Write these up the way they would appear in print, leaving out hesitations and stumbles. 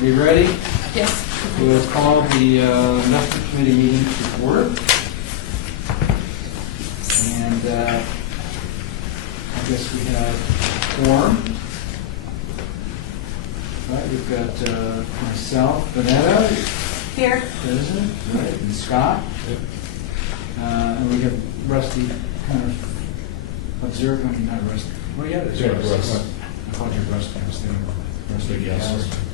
Be ready? Yes. We'll call the investment committee meeting to order. And I guess we have quorum. Right, we've got myself, Vanetta, Here. President, right, and Scott. And we have Rusty kind of observing, not Rusty. Well, yeah, that's Rusty. I called you Rusty. I was thinking Rusty. Yes.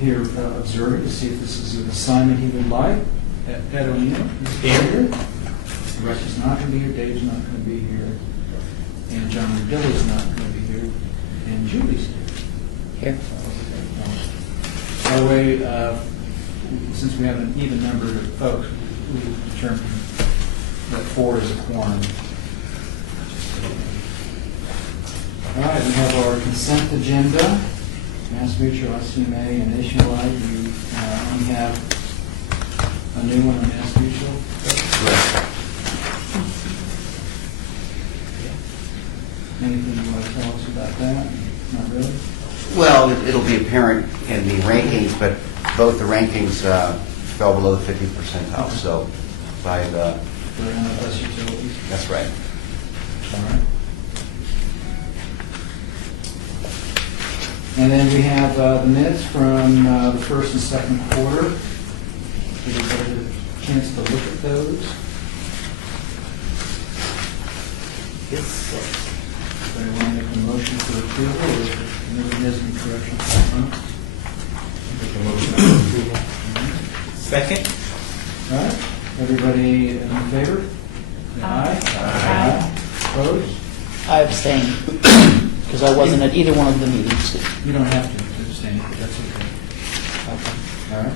Here observing to see if this is an assignment he would like. Ed O'Neill is here. Rusty's not going to be here. Dave's not going to be here. And John Dilly's not going to be here. And Julie's here. Here. By the way, since we have an even number of folks, we determined that 4 is a quorum. All right, we have our consent agenda. Mass Mutual, SCMA, and Nationwide. You only have a new one on Mass Mutual. Right. Anything you want to tell us about that? Not really? Well, it'll be apparent in the rankings, but both the rankings fell below the 50th percentile. So by the... For NFS Utilities? That's right. All right. And then we have the minutes from the first and second quarter. Did you get a chance to look at those? Yes. Do you want to make a motion for approval, or if there is any corrections? Make a motion for approval. Second? All right, everybody in favor? Aye. Aye. Opposed? I abstain, because I wasn't at either one of the meetings. You don't have to abstain, but that's okay. Okay. All right.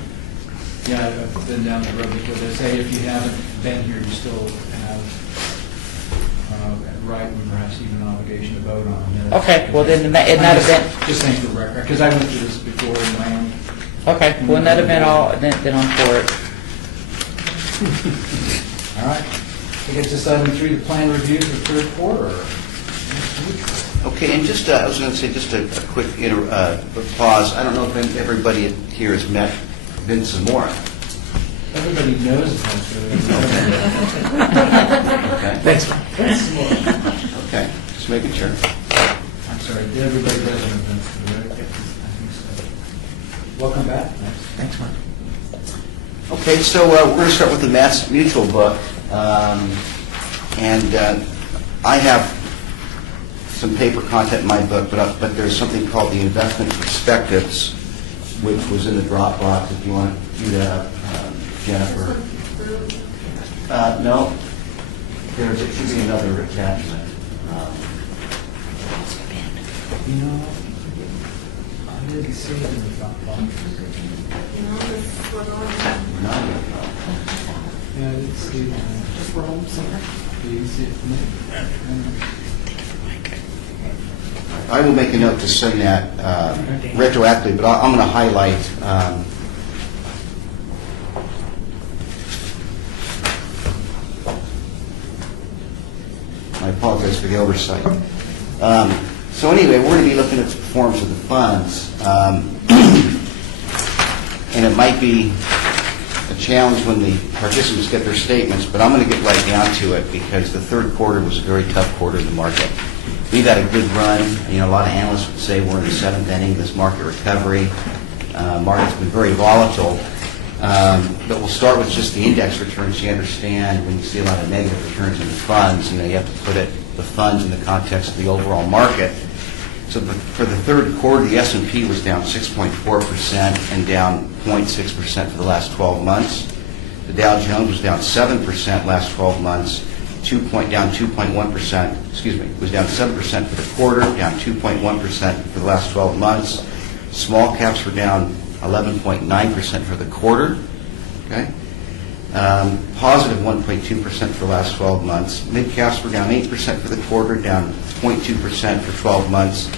Yeah, I've been down the road before. They say if you haven't been here, you still have right and perhaps even an obligation to vote on it. Okay, well then in that event, Just saying for the record, because I went through this before in my own. okay, well in that event, then I'm for it. All right. I guess this item 3, the plan review for third quarter. Okay, and just, I was going to say, just a quick pause. I don't know if everybody here has met Vince Zamora. Everybody knows it's Okay. Thanks. Okay, just making sure. I'm sorry, did everybody does know Vince, right? I think so. Welcome back. Thanks, Mark. Okay, so we're going to start with the Mass Mutual book. And I have some paper content in my book, but there's something called the Investment Perspectives, which was in the Dropbox if you want to do that, Jennifer. No, there should be another attachment. You know, I didn't see it in the Dropbox. Yeah, I didn't see it. Just roll them somewhere. Do you see it from there? I will make a note to send that retroactively, but I'm going to highlight I apologize for the oversight. So anyway, we're going to be looking at the performance of the funds. And it might be a challenge when the participants get their statements, but I'm going to get right down to it because the third quarter was a very tough quarter in the market. We've had a good run. You know, a lot of analysts would say we're in the 7th inning of this market recovery. Market's been very volatile. But we'll start with just the index returns. You understand when you see a lot of negative returns in the funds, you know, you have to put the funds in the context of the overall market. So for the third quarter, the S&P was down 6.4% and down 0.6% for the last 12 months. The Dow Jones was down 7% last 12 months, down 2.1%, excuse me, was down 7% for the quarter, down 2.1% for the last 12 months. Small caps were down 11.9% for the quarter, okay? Positive 1.2% for the last 12 months. Mid caps were down 8% for the quarter, down 0.2% for 12 months.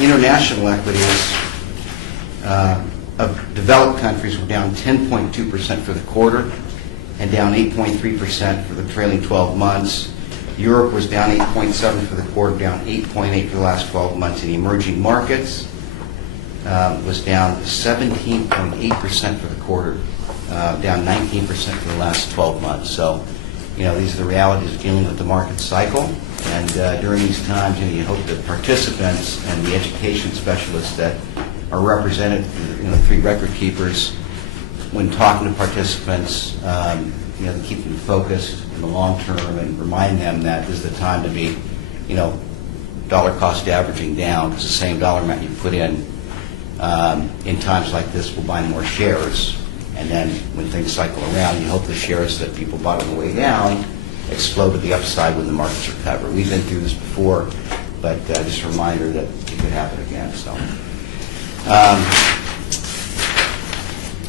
International equities of developed countries were down 10.2% for the quarter and down 8.3% for the trailing 12 months. Europe was down 8.7 for the quarter, down 8.8 for the last 12 months. In the emerging markets, was down 17.8% for the quarter, down 19% for the last 12 months. So, these are the realities of dealing with the market cycle. And during these times, you hope that participants and the education specialists that are represented, the 3 record keepers, when talking to participants, to keep them focused in the long term and remind them that this is the time to be, dollar cost averaging down, because the same dollar amount you put in times like this will buy more shares. And then when things cycle around, you hope the shares that people bought on the way down explode to the upside when the markets recover. We've been through this before, but just a reminder that it could happen again.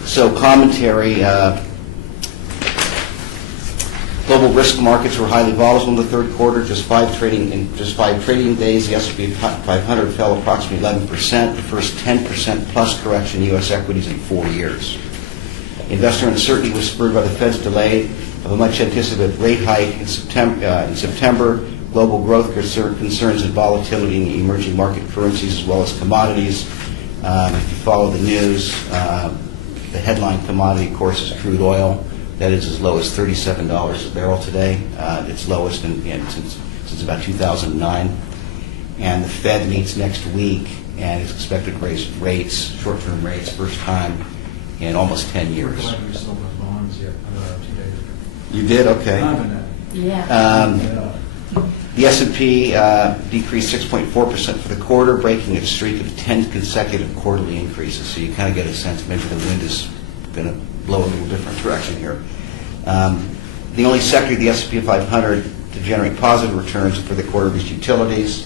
So commentary. Global risk markets were highly volatile in the third quarter. Just five trading days, the S&P 500 fell approximately 11%, the first 10% plus correction in U.S. equities in 4 years. Investor uncertainty was spurred by the Fed's delay of a much-anticipated rate hike in September. Global growth concerns and volatility in the emerging market currencies as well as commodities. If you follow the news, the headline commodity, of course, is crude oil. That is as low as $37 a barrel today. Its lowest since about 2009. And the Fed meets next week and is expected to raise rates, short-term rates, first time in almost 10 years. We're glad we sold those bonds 2 days ago. You did? Okay. Yeah. The S&P decreased 6.4% for the quarter, breaking its streak of 10 consecutive quarterly increases. So you kind of get a sense maybe the wind is going to blow a little different direction here. The only sector of the S&P 500 to generate positive returns for the quarter was utilities,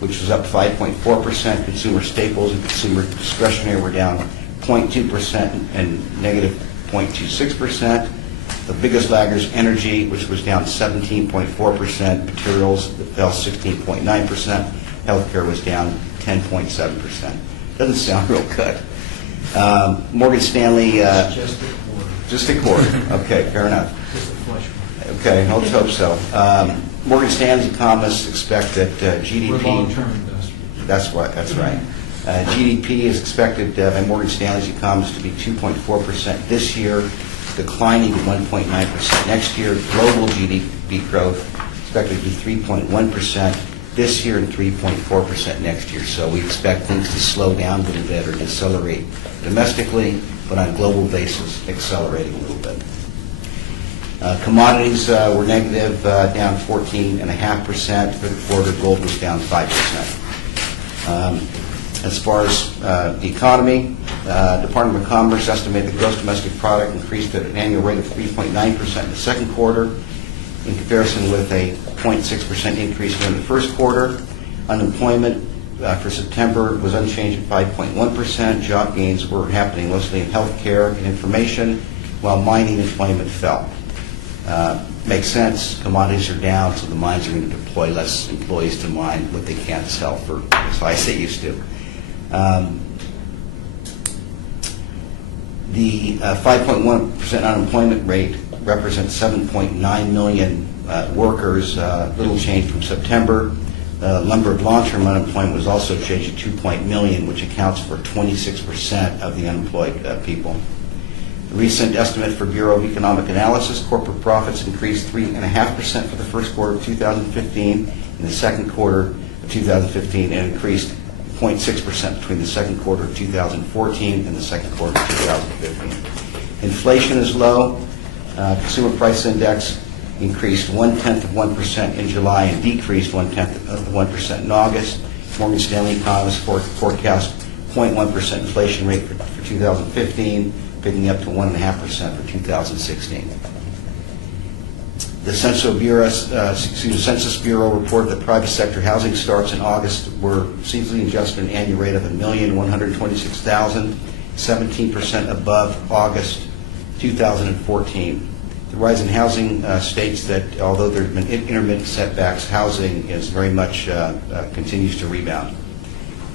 which was up 5.4%. Consumer staples and consumer discretionary were down 0.2% and negative 0.26%. The biggest laggers, energy, which was down 17.4%, materials that fell 16.9%, healthcare was down 10.7%. Doesn't sound real good. Morgan Stanley, just a quarter. Okay, fair enough. Just a flush one. Okay, let's hope so. Morgan Stanley's economists expect that We're GDP. long-term investors. That's right. GDP is expected by Morgan Stanley's economists to be 2.4% this year, declining to 1.9% next year. Global GDP growth expected to be 3.1% this year and 3.4% next year. So we expect things to slow down a little bit or decelerate domestically, but on a global basis, accelerating a little bit. Commodities were negative, down 14.5% for the quarter. Gold was down 5%. As far as the economy, Department of Commerce estimated the gross domestic product increased at an annual rate of 3.9% in the second quarter, in comparison with a 0.6% increase during the first quarter. Unemployment for September was unchanged at 5.1%. Job gains were happening mostly in healthcare and information, while mining employment fell. Makes sense. Commodities are down, so the mines are going to deploy less employees to mine what they can't sell for as high as they used to. The 5.1% unemployment rate represents 7.9 million workers, little change from September. The number of long-term unemployment was also changed to 2 million, which accounts for 26% of the unemployed people. The recent estimate for Bureau of Economic Analysis, corporate profits increased 3.5% for the first quarter of 2015 and the second quarter of 2015, and increased 0.6% between the second quarter of 2014 and the second quarter of 2015. Inflation is low. Consumer price index increased 0.1% in July and decreased 0.1% in August. Morgan Stanley economists forecast 0.1% inflation rate for 2015, picking up to 1.5% for 2016. The Census Bureau reported that private sector housing starts in August were seasonally adjusted an annual rate of 1,126,000, 17% above August 2014. The rise in housing states that although there have been intermittent setbacks, housing is very much continues to rebound.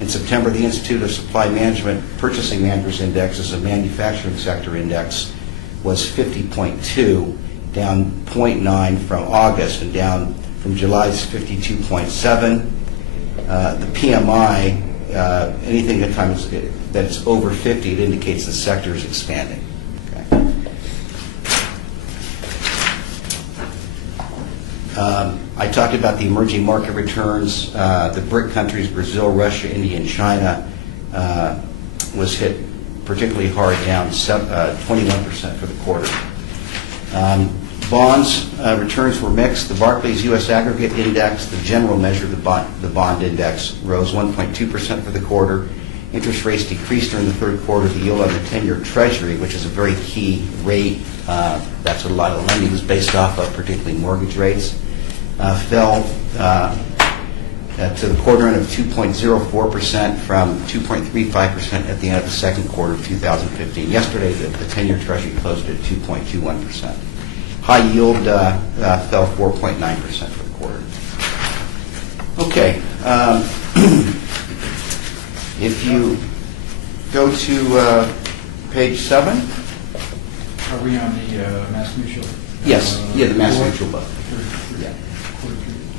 In September, the Institute of Supply Management Purchasing Managers Index, as a manufacturing sector index, was 50.2, down 0.9 from August and down from July's 52.7. The PMI anything that's over 50, it indicates the sector is expanding. Okay. I talked about the emerging market returns. The BRIC countries, Brazil, Russia, India, and China, was hit particularly hard, down 21% for the quarter. Bonds returns were mixed. The Barclays U.S. Aggregate Index, the general measure of the bond index, rose 1.2% for the quarter. Interest rates decreased during the third quarter. The yield on the 10-year Treasury, which is a very key rate, that's what a lot of lending is based off of, particularly mortgage rates, fell to the quarter end of 2.04% from 2.35% at the end of the second quarter of 2015. Yesterday, the 10-year Treasury closed at 2.21%. High yield fell 4.9% for the quarter. Okay. If you go to page 7. Are we on the Mass Mutual? Yes. The Mass Mutual book. Yeah.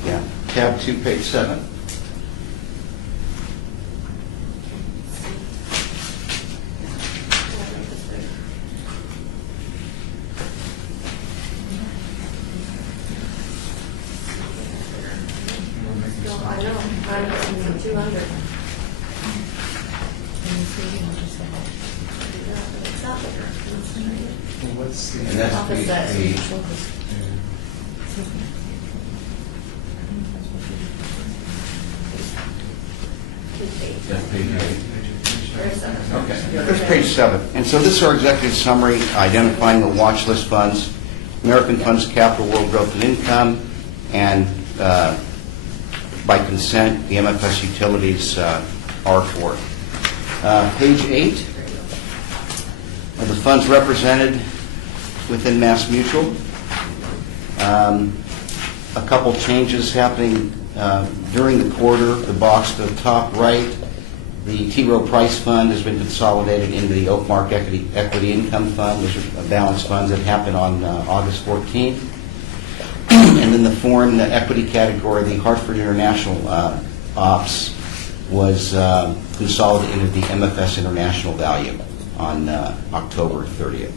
Yeah. Tab 2, page 7. I know, I'm 200. It's not bigger. What's the... And that's Office page size. 8. That's page 8. Okay, there's page 7. And so this is our executive summary, identifying the watch list funds, American Funds, Capital, World Growth and Income, and by consent, the MFS utilities are for. Page 8 are the funds represented within Mass Mutual. A couple changes happening during the quarter. The box to the top right, the T. Rowe Price Fund has been consolidated into the Oakmark Equity Income Fund. Those are balanced funds that happened on August 14th. And then the foreign equity category, the Hartford International Ops, was consolidated into the MFS International value on October 30th.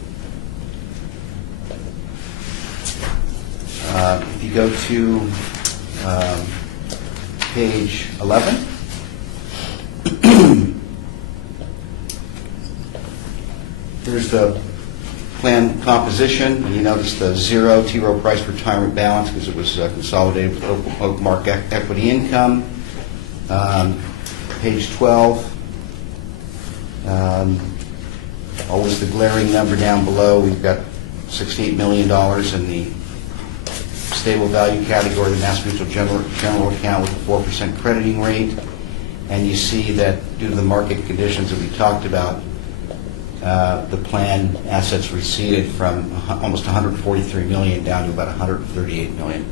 If you go to page 11, here's the plan composition. And you notice the zero T. Rowe Price retirement balance because it was consolidated with Oakmark Equity Income. Page 12, always the glaring number down below. We've got $68 million in the stable value category, the Mass Mutual general account with a 4% crediting rate. And you see that due to the market conditions that we talked about, the plan assets receded from almost $143 million down to about $138 million.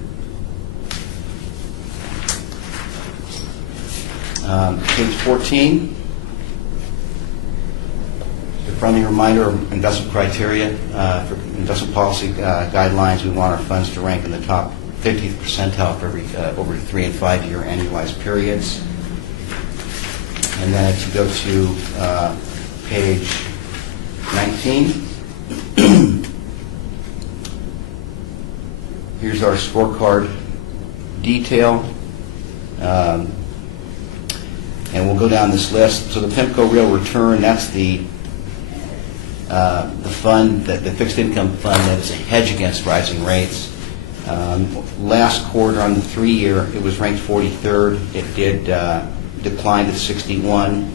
Page 14. A friendly reminder of investment criteria for investment policy guidelines. We want our funds to rank in the top 50th percentile for over 3 and 5 year annualized periods. And then if you go to page 19, here's our scorecard detail. And we'll go down this list. So the PIMCO Real Return, that's the fund, the fixed income fund that is a hedge against rising rates. Last quarter on the 3-year, it was ranked 43rd. It did decline to 61.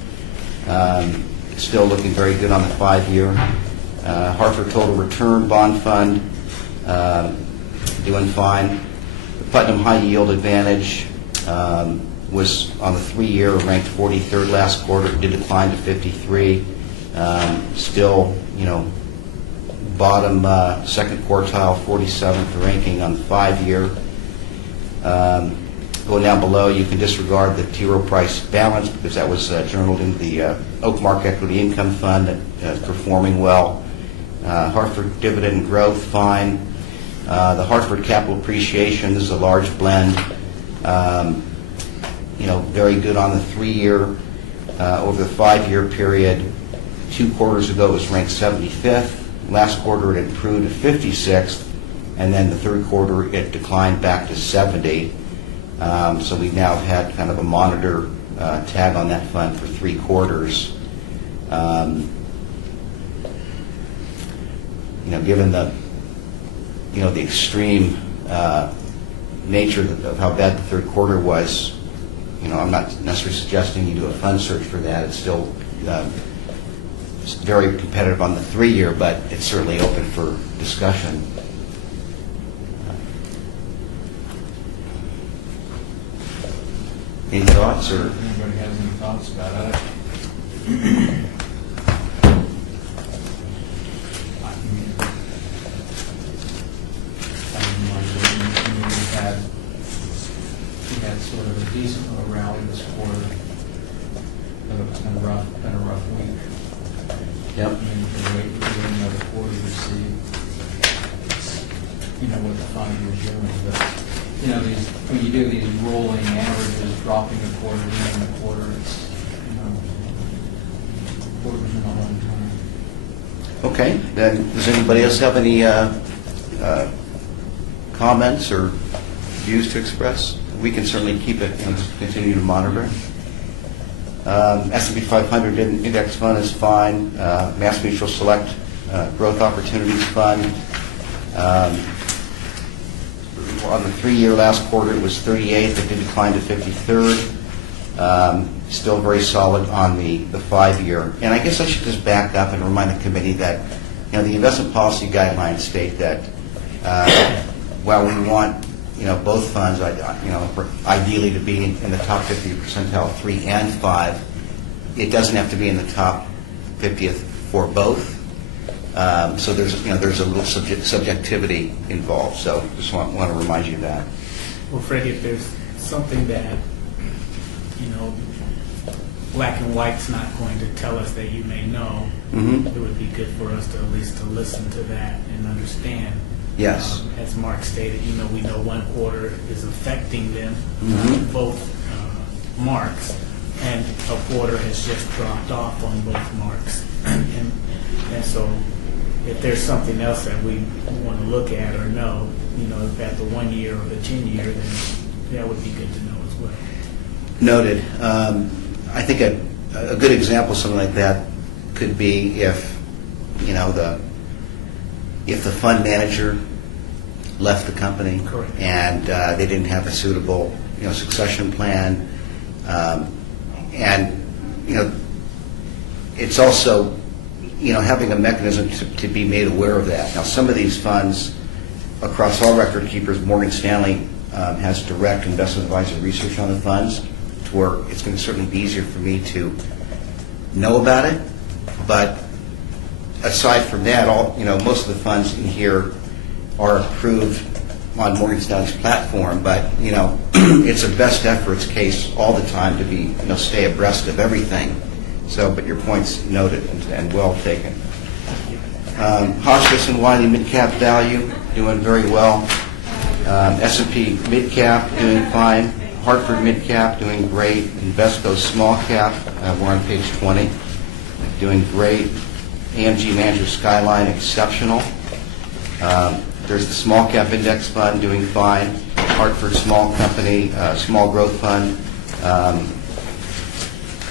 It's still looking very good on the 5-year. Hartford Total Return Bond Fund, doing fine. The Putnam High Yield Advantage was on the 3-year ranked 43rd last quarter. It did decline to 53. Still, bottom second quartile, 47th ranking on the 5-year. Going down below, you can disregard the T. Rowe Price balance because that was journaled in the Oakmark Equity Income Fund that is performing well. Hartford Dividend Growth, fine. The Hartford Capital Appreciation, this is a large blend. Very good on the 3-year. over the 5-year period. 2 quarters ago, it was ranked 75th. Last quarter, it improved to 56th. And then the third quarter, it declined back to 70. So we now had kind of a monitor tag on that fund for 3 quarters. Given the extreme nature of how bad the third quarter was, I'm not necessarily suggesting you do a fund search for that. It's still very competitive on the 3-year, but it's certainly open for discussion. Any thoughts? Or Anybody has any thoughts about it? We had sort of a decent little rally this quarter, but it's been a rough week. Yep. I mean, to wait for another quarter to see, what the fund is doing. But, when you do these rolling averages, dropping a quarter, gaining a quarter, it's, quarters in a long time. Okay. Then, does anybody else have any comments or views to express? We can certainly keep it and continue to monitor. S&P 500 Index Fund is fine. Mass Mutual Select Growth Opportunities Fund. On the 3-year last quarter, it was 38th. It did decline to 53rd. Still very solid on the 5-year. And I guess I should just back up and remind the committee that the investment policy guidelines state that while we want both funds, ideally to be in the top 50 percentile 3 and 5, it doesn't have to be in the top 50th for both. So there's a little subjectivity involved. So just want to remind you of that. Well, Freddie, if there's something that black and white's not going to tell us that you may know, it would be good for us to at least to listen to that and understand. Yes. As Mark stated, we know 1 quarter is affecting them, both marks, and a quarter has just dropped off on both marks. And so if there's something else that we want to look at or know, if at the 1 year or the 10-year, then that would be good to know as well. Noted. I think a good example of something like that could be if the fund manager left the company. Correct. And they didn't have a suitable succession plan, and it's also having a mechanism to be made aware of that. Now, some of these funds across all record keepers, Morgan Stanley has direct investment advisor research on the funds, to where it's going to certainly be easier for me to know about it. But aside from that, most of the funds in here are approved on Morgan Stanley's platform, but it's a best efforts case all the time to be stay abreast of everything. So, but your point's noted and well taken. Hotchkiss and Wiley Mid Cap Value doing very well. S&P Mid Cap doing fine. Hartford Mid Cap doing great. Invesco Small Cap, we're on page 20, doing great. AMG Manager Skyline exceptional. There's the Small Cap Index Fund doing fine. Hartford Small Company, Small Growth Fund,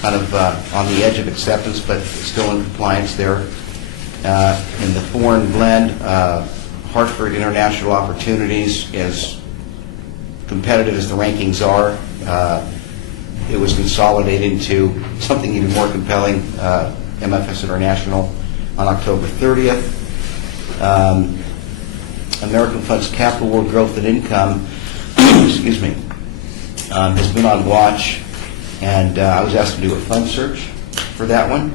kind of on the edge of acceptance, but still in compliance there. In the foreign blend, Hartford International Opportunities is competitive as the rankings are. It was consolidated into something even more compelling, MFS International, on October 30th. American Funds Capital World Growth and Income, excuse me, has been on watch, and I was asked to do a fund search for that one.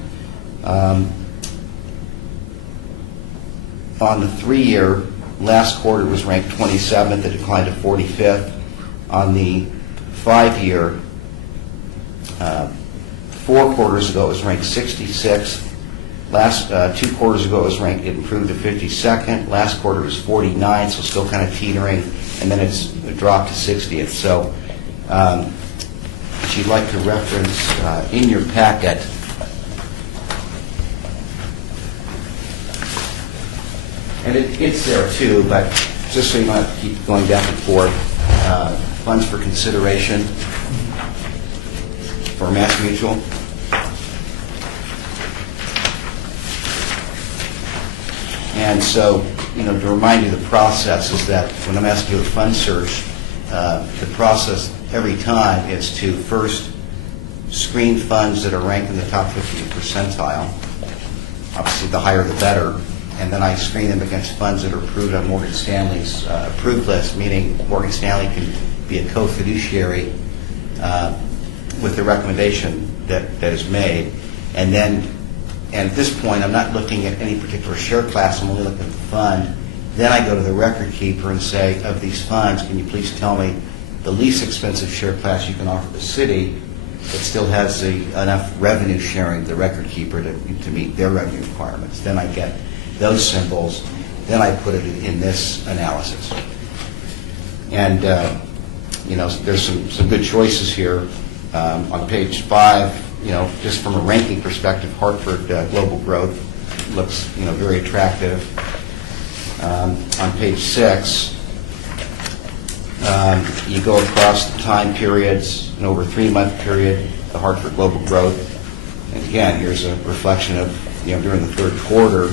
On the 3-year, last quarter was ranked 27th. It declined to 45th. On the 5-year, 4 quarters ago, it was ranked 66th. Last 2 quarters ago, it improved to 52nd. Last quarter, it was 49th, so still kind of teetering, and then it's dropped to 60th. So that you'd like to reference in your packet. And it's there too, but just so you don't have to keep going back and forth, funds for consideration for Mass Mutual. And so, to remind you, the process is that when I'm asked to do a fund search, the process every time is to first screen funds that are ranked in the top 50 percentile. Obviously, the higher the better. And then I screen them against funds that are approved on Morgan Stanley's approved list, meaning Morgan Stanley can be a co-fiduciary with the recommendation that is made. And at this point, I'm not looking at any particular share class, I'm only looking at the fund. Then I go to the record keeper and say, of these funds, can you please tell me the least expensive share class you can offer the city that still has enough revenue sharing to the record keeper to meet their revenue requirements. Then I get those symbols, then I put it in this analysis. And, there's some good choices here. On page 5, just from a ranking perspective, Hartford Global Growth looks, very attractive. On page 6, you go across the time periods, and over a 3-month period, the Hartford Global Growth. And again, here's a reflection of, during the third quarter,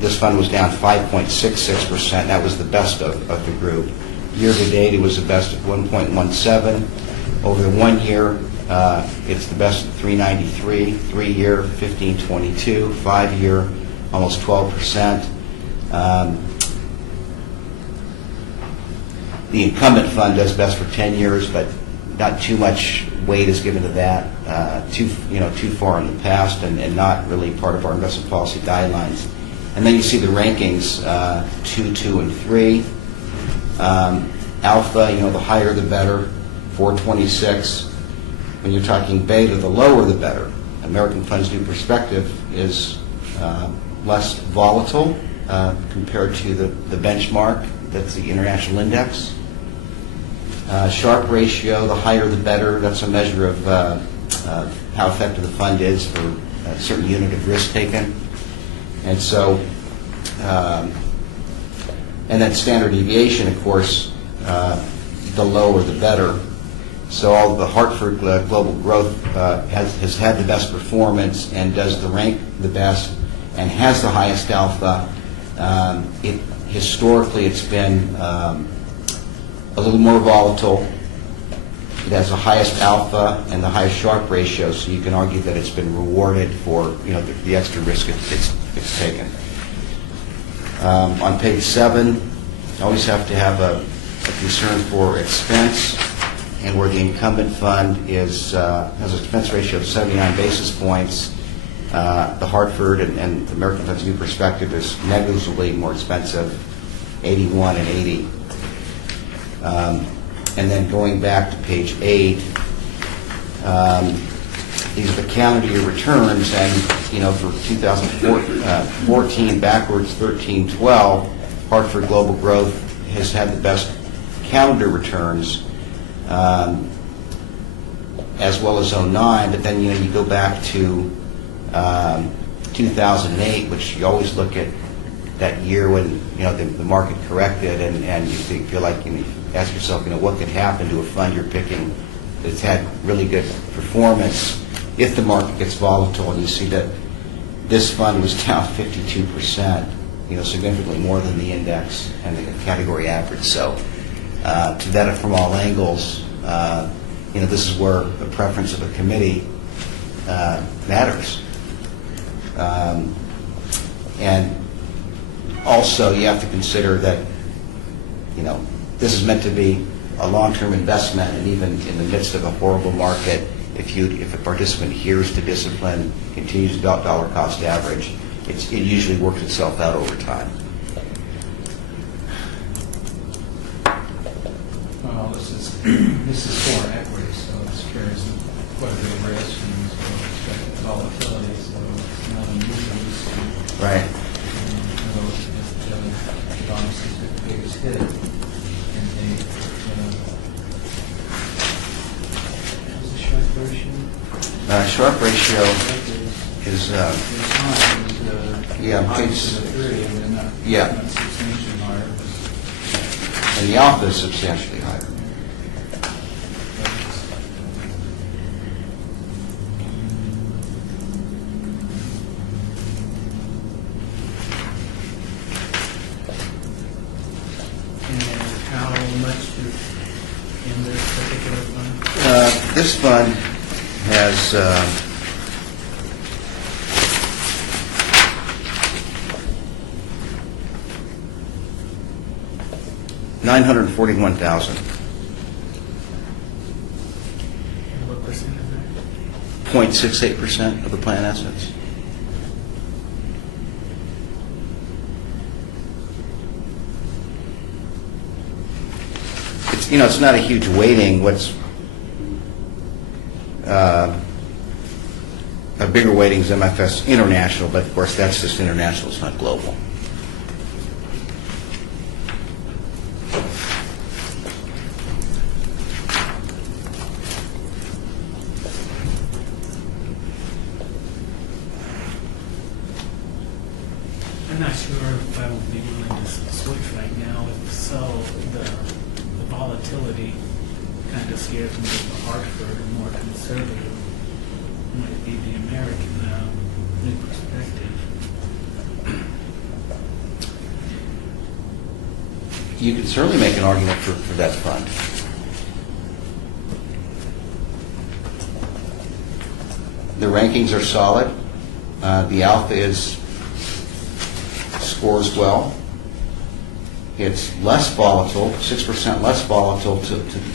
this fund was down 5.66%. That was the best of the group. Year to date, it was the best at 1.17. Over the 1 year, it's the best at 393. 3 year, 1522. 5 year, almost 12%. The incumbent fund does best for 10 years, but not too much weight is given to that. Too far in the past, and not really part of our investment policy guidelines. And then you see the rankings, 2, 2, and 3. Alpha, the higher the better, 426. When you're talking beta, the lower the better. American Funds New Perspective is less volatile compared to the benchmark, that's the international index. Sharp ratio, the higher the better. That's a measure of how effective the fund is for a certain unit of risk taken. And so, and then standard deviation, of course, the lower the better. So all the Hartford Global Growth has had the best performance and does the rank the best and has the highest alpha. Historically, it's been a little more volatile. It has the highest alpha and the highest Sharpe ratio, so you can argue that it's been rewarded for the extra risk it's taken. On page 7, you always have to have a concern for expense, and where the incumbent fund has an expense ratio of 79 basis points, the Hartford and the American Funds New Perspective is negligibly more expensive, 81 and 80. And then going back to page 8, these are the calendar year returns, and for 2014 backwards, 13, 12, Hartford Global Growth has had the best calendar returns, as well as 09. But then you go back to 2008, which you always look at that year when the market corrected, and you feel like you ask yourself, what could happen to a fund you're picking that's had really good performance if the market gets volatile, and you see that this fund was down 52%, significantly more than the index and the category average. So to vet it from all angles, this is where the preference of a committee matters. And also, you have to consider that, this is meant to be a long-term investment, and even in the midst of a horrible market, if a participant adheres to discipline, continues to dollar cost average, it usually works itself out over time. Well, this is for equity, so it carries quite a bit of risk and volatility, so it's not unusual. Right. If the bonus is the biggest hit, and they ratio? Sharp ratio is, yeah, page- Obviously the 3, and then not Yeah. not substantially higher. and the alpha is substantially higher. And how much is in this particular fund? This fund has, $941,000, What percent is that? 0.68% of the plan assets. It's, it's not a huge weighting. What's a bigger weighting is MFS International, but of course that's just international, it's not global. I'm not sure if I would be willing to switch right now. If so, the volatility kind of scares me with the Hartford, and more conservative might be the American new perspective. You can certainly make an argument for that fund. The rankings are solid. The alpha scores well. It's less volatile, 6% less volatile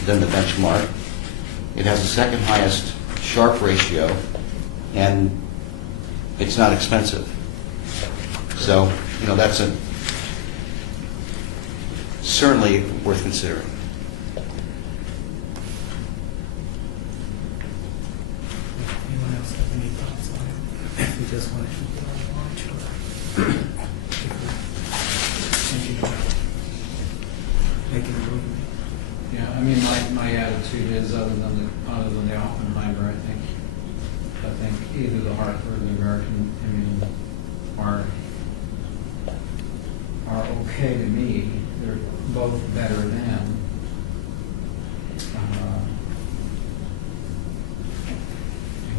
than the benchmark. It has the second highest Sharpe ratio, and it's not expensive. So, that's certainly worth considering. Anyone else have any thoughts on it? If we just want to keep it on watch, or thinking about making a movement? Yeah, I mean, my attitude is, other than the Oppenheimer, I think either the Hartford or the American, are okay to me. They're both better than.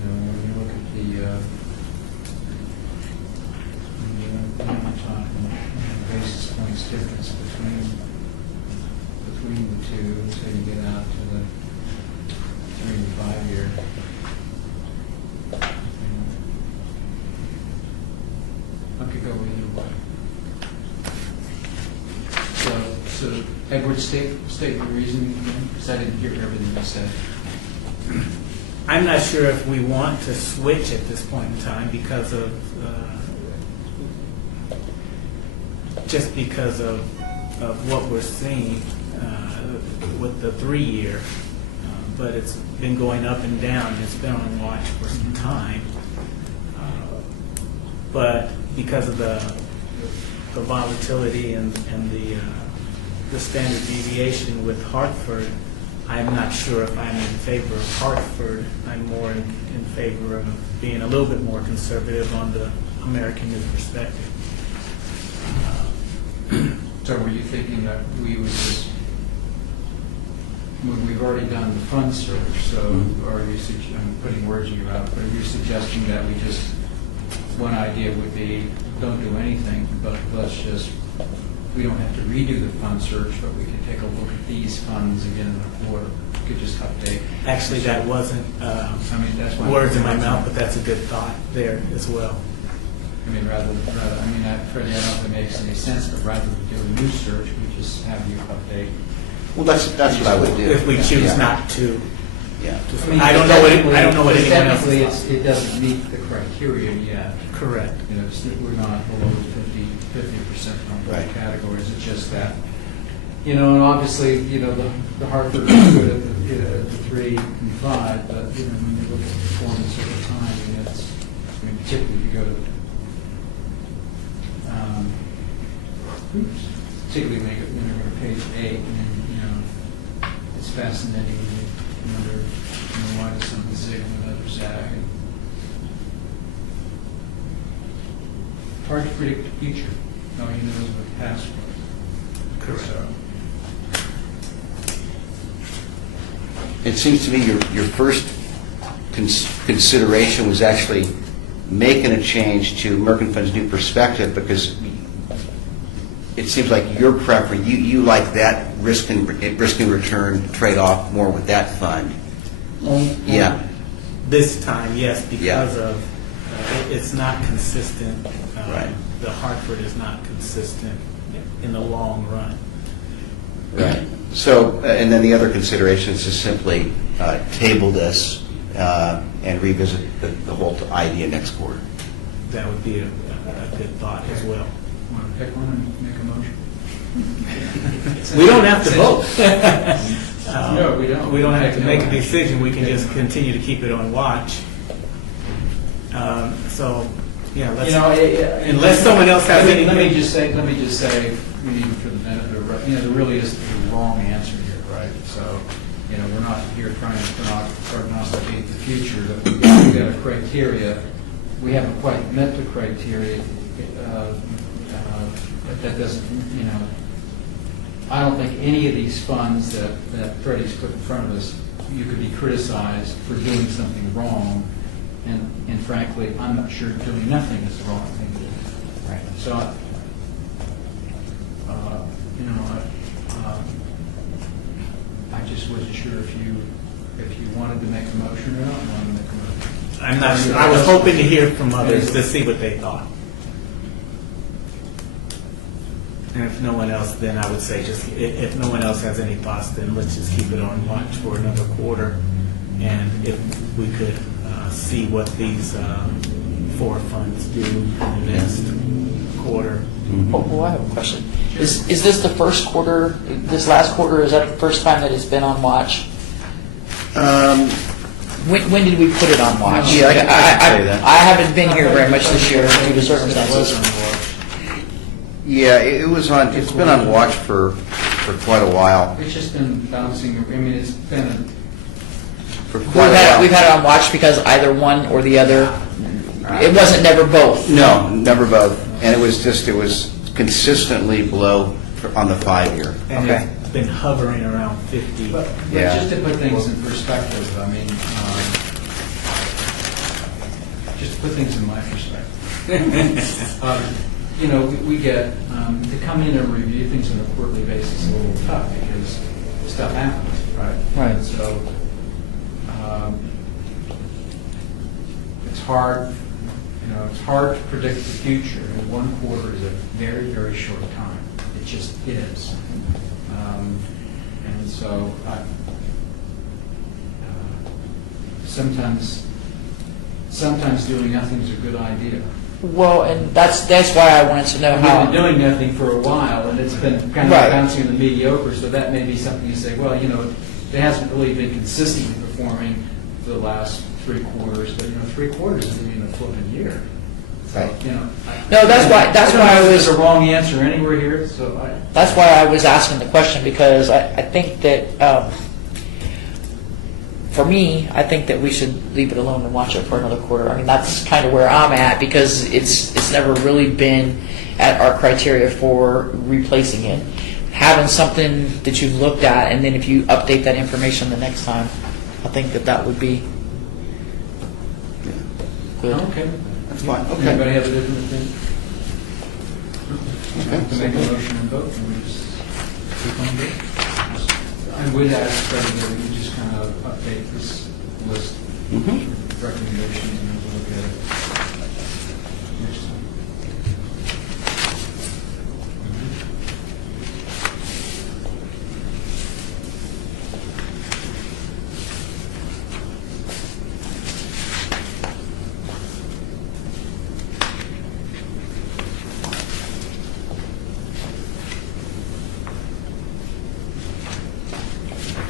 When you look at the basis points difference between the two, so you get out to the 3 and 5 year. I could go either way. So Edward, state your reasoning again, because I didn't hear everything you said. I'm not sure if we want to switch at this point in time because of, just because of what we're seeing with the 3-year. But it's been going up and down. It's been on watch for some time. But because of the volatility and the standard deviation with Hartford, I'm not sure if I'm in favor of Hartford. I'm more in favor of being a little bit more conservative on the American New perspective. So were you thinking that we would just, we've already done the fund search, so are you, I'm putting words in your mouth, but are you suggesting that we just, one idea would be, don't do anything, but let's just, we don't have to redo the fund search, but we could take a look at these funds again in a quarter. We could just update. Actually, that wasn't that's why words in my mouth, but that's a good thought there as well. Freddie, I don't know if it makes any sense, but rather than do a new search, we just have you update. Well, that's what I would do. If we choose Yeah. not to. Yeah. I don't know what anyone else Technically, thought. it doesn't meet the criteria yet. Correct. We're not below 50% on both Right. categories. It's just that, and obviously, the Hartford is good at the 3 and 5, but when you look at performance over time, particularly if you go to particularly when you go to page 8, and it's fascinating when you wonder why do some of these zig and another zag. Hard to predict the future. No one knows what the past was. Correct. So, It seems to me your first consideration was actually making a change to American Fund's new perspective, because it seems like your preference, you like that risk and return trade-off more with that fund. Yeah. This time, yes, Yeah. because of, it's not consistent. Right. The Hartford is not consistent in the long run. Right. So, and then the other consideration is to simply table this and revisit the whole idea next quarter. That would be a good thought as well. want to pick one and make a motion? We don't have to vote. No, we don't. We don't have to make a decision. We can just continue to keep it on watch. So, yeah, let's, You know, unless someone else has let me anything. just say, we need for the benefit of, there really is the wrong answer here, right? So, we're not here trying to prognosticate the future, that we've got a criteria. We haven't quite met the criteria, but that doesn't, I don't think any of these funds that Freddie's put in front of us, you could be criticized for doing something wrong. And frankly, I'm not sure doing nothing is the wrong thing to do. Right. So, I just wasn't sure if you wanted to make a motion or not wanted to make a motion. I'm not sure. I was hoping to hear from others to see what they thought. And if no one else, then I would say if no one else has any thoughts, then let's just keep it on watch for another quarter. And if we could see what these 4 funds do in the next quarter. Oh, I have a question. Is this the first quarter, this last quarter, is that the first time that it's been on watch? When did we put it on watch? Yeah, I can say that. I haven't been here very much this year due to circumstances. Yeah, it's been on watch for quite a while. It's just been bouncing, it's been For quite a while. We've had it on watch because either one or the other. It wasn't never both. No, never both. And it was consistently below on the 5-year. And Okay. it's been hovering around 50. But Yeah. just to put things in perspective, just to put things in my perspective. We get, to come in and review things on a quarterly basis is a little tough because stuff happens, right? Right. And so, it's hard, it's hard to predict the future, and 1 quarter is a very, very short time. It just is. And so, sometimes doing nothing is a good idea. Well, and that's why I wanted to know We've how. been doing nothing for a while, and it's been kind of Right. bouncing in the mediocre, so that may be something you say, well, it hasn't really been consistently performing for the last 3 quarters, but 3 quarters isn't even a flipping year. So, Right. I No, that's why don't know I if was. there's a wrong answer anywhere here, so That's why I was asking the question, because I think that, for me, I think that we should leave it alone and watch it for another quarter. I mean, that's kind of where I'm at, because it's never really been at our criteria for replacing it. Having something that you've looked at, and then if you update that information the next time, I think that would be good. okay. That's fine, Anybody okay. have a different opinion? To make a motion and vote, and we just keep on going. I would ask Freddie that we just kind of update this list, Mhm. recommendations, and we'll look at it next time.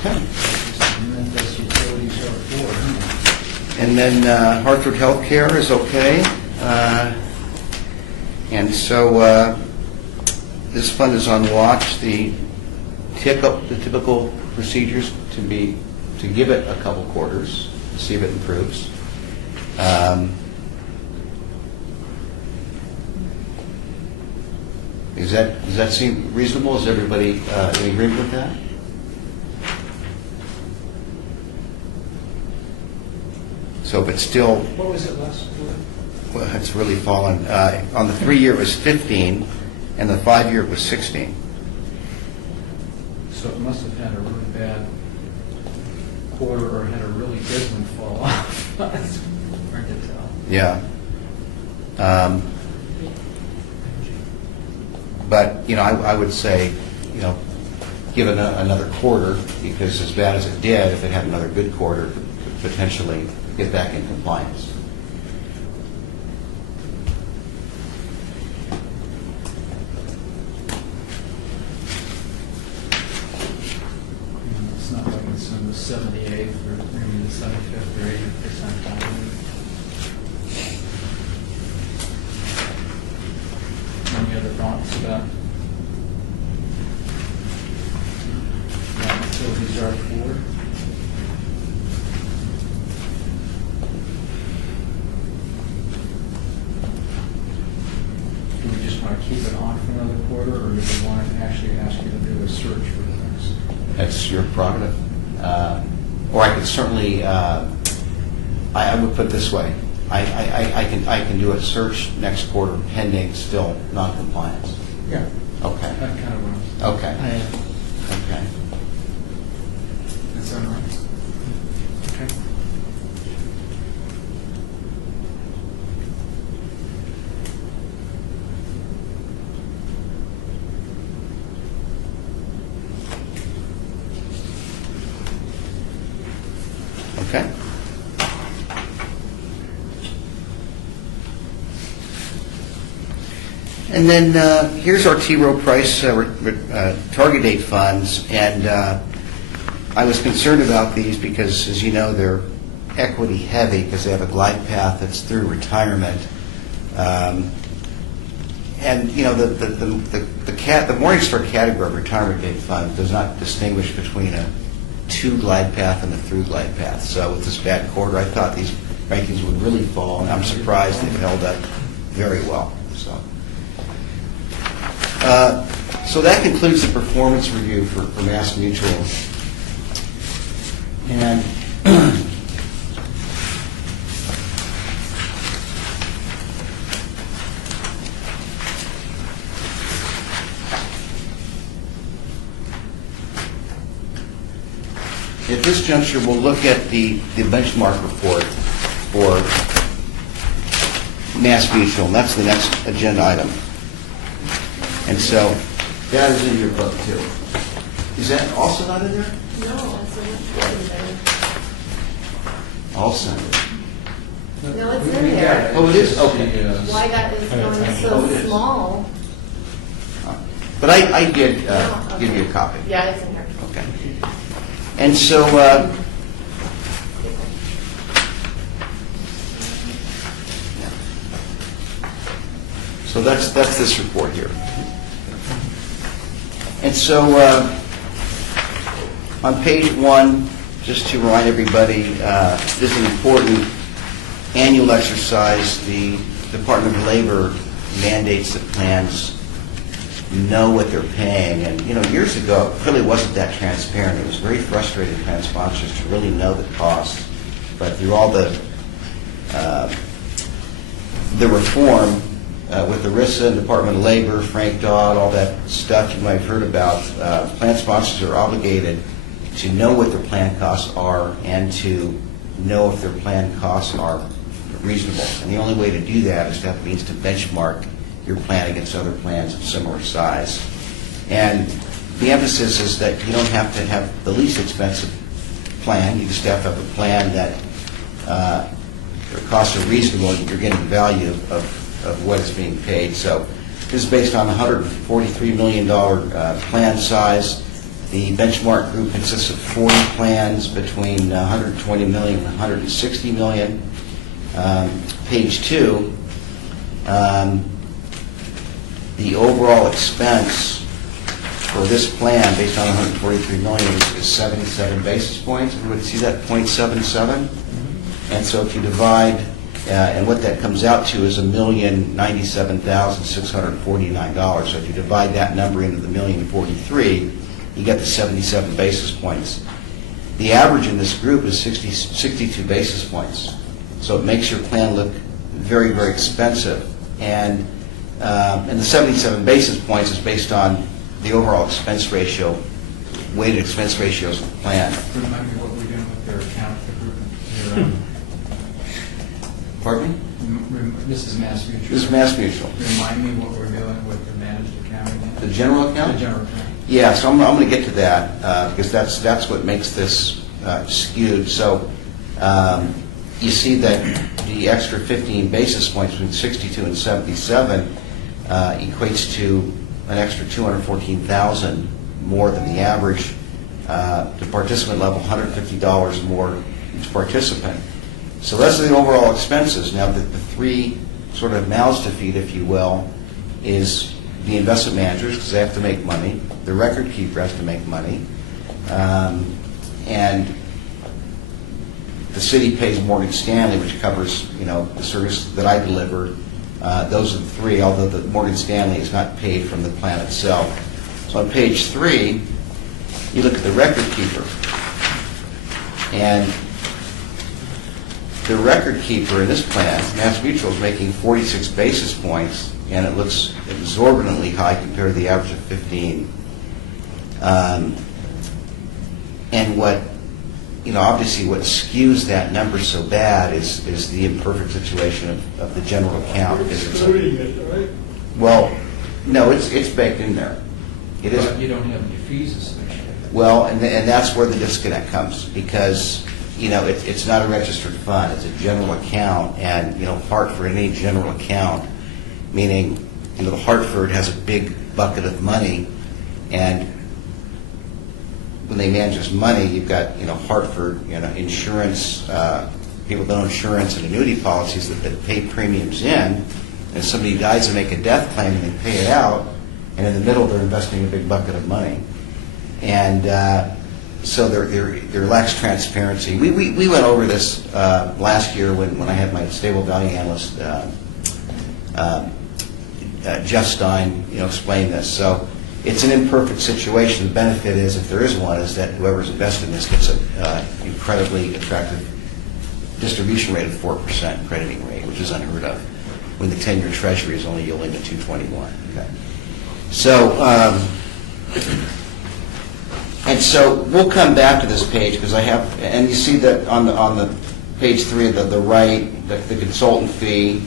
Okay. And then that's utilities are for, huh? And then Hartford Healthcare is okay. And so this fund is on watch. The typical procedures to give it a couple quarters, see if it improves. Does that seem reasonable? Is everybody in agreement with that? So, but still, What was it last quarter? well, it's really fallen. On the 3-year, it was 15, and the 5-year, it was 16. So it must have had a really bad quarter or had a really good one fall off. It's hard to tell. Yeah. But, I would say, give it another quarter, because as bad as it did, if it had another good quarter, it could potentially get back in compliance. It's not like it's in the 78th or maybe the 75th or 80th percentile. Any other thoughts about utilities R4? Do we just want to keep it on for another quarter, or do we want to actually ask you to do a search for the next? That's your prerogative. Or I could certainly, I would put it this way. I can do a search next quarter pending still non-compliance. Yeah. Okay. That kind of runs. Okay. Okay. That's all right. Okay. Okay. And then here's our T. Rowe Price target date funds, and I was concerned about these because, as you know, they're equity heavy because they have a glide path that's through retirement. And the Morningstar category of retirement date fund does not distinguish between a to glide path and a through glide path. So with this bad quarter, I thought these rankings would really fall, and I'm surprised they've held up very well. So that concludes the performance review for Mass Mutual. And at this juncture, we'll look at the benchmark report for Mass Mutual, and that's the next agenda item. And so that is in your book, too. Is that also not in there? No, that's a much better. I'll send it. No, it's in there. Oh, it is? Okay. Why that is going Oh, so it is. small? But I did give you a copy. Yeah, it's in here. Okay. And so, so that's this report here. And so, on page 1, just to remind everybody, this is an important annual exercise. The Department of Labor mandates that plans know what they're paying. And, years ago, it really wasn't that transparent. It was very frustrating for plan sponsors to really know the costs. But through all the reform with ERISA and Department of Labor, Frank Dodd, all that stuff you might have heard about, plan sponsors are obligated to know what their plan costs are and to know if their plan costs are reasonable. And the only way to do that is to have means to benchmark your plan against other plans of similar size. And the emphasis is that you don't have to have the least expensive plan. You just have to have a plan that your costs are reasonable and you're getting value of what is being paid. So this is based on a $143 million plan size. The benchmark group consists of 40 plans between $120 million and $160 million. Page 2, the overall expense for this plan based on $143 million is 77 basis points. Everybody see that, 0.77? And so if you divide, and what that comes out to is $1,097,649. So if you divide that number into the $1,043,000, you get the 77 basis points. The average in this group is 62 basis points. So it makes your plan look very, very expensive. And the 77 basis points is based on the overall expense ratio, weighted expense ratios of the plan. Remind me what we're doing with their account, their, Pardon me? this is Mass Mutual. This is Mass Mutual. Remind me what we're doing with the managed account again? The general account? The general account. Yeah, so I'm going to get to that because that's what makes this skewed. So you see that the extra 15 basis points between 62 and 77 equates to an extra $214,000 more than the average. The participant level, $150 more each participant. So those are the overall expenses. Now, the three sort of mouths to feed, if you will, is the investment managers, because they have to make money. The record keeper has to make money. And the city pays Morgan Stanley, which covers, the service that I deliver. Those are the three, although the Morgan Stanley is not paid from the plan itself. So on page 3, you look at the record keeper. And the record keeper in this plan, Mass Mutual, is making 46 basis points, and it looks exorbitantly high compared to the average of 15. And what, obviously what skews that number so bad is the imperfect situation of the general account. Excluding it, right? Well, no, it's baked in there. It is. But you don't have any fees associated. Well, and that's where the disconnect comes, because it's not a registered fund; it's a general account, and Hartford, any general account, meaning the Hartford has a big bucket of money, and when they manage this money, you've got Hartford, insurance, people that own insurance and annuity policies that pay premiums in, and somebody dies and make a death claim and they pay it out, and in the middle they're investing a big bucket of money, and so there lacks transparency. We went over this last year when I had my stable value analyst Jeff Stein explain this. So it's an imperfect situation. The benefit is, if there is one, is that whoever's invested in this gets an incredibly attractive distribution rate of 4% crediting rate, which is unheard of when the 10-year Treasury is only yielding at 2.21. Okay. So, and so we'll come back to this page because I have, and you see that on the page 3 of the right, the consultant fee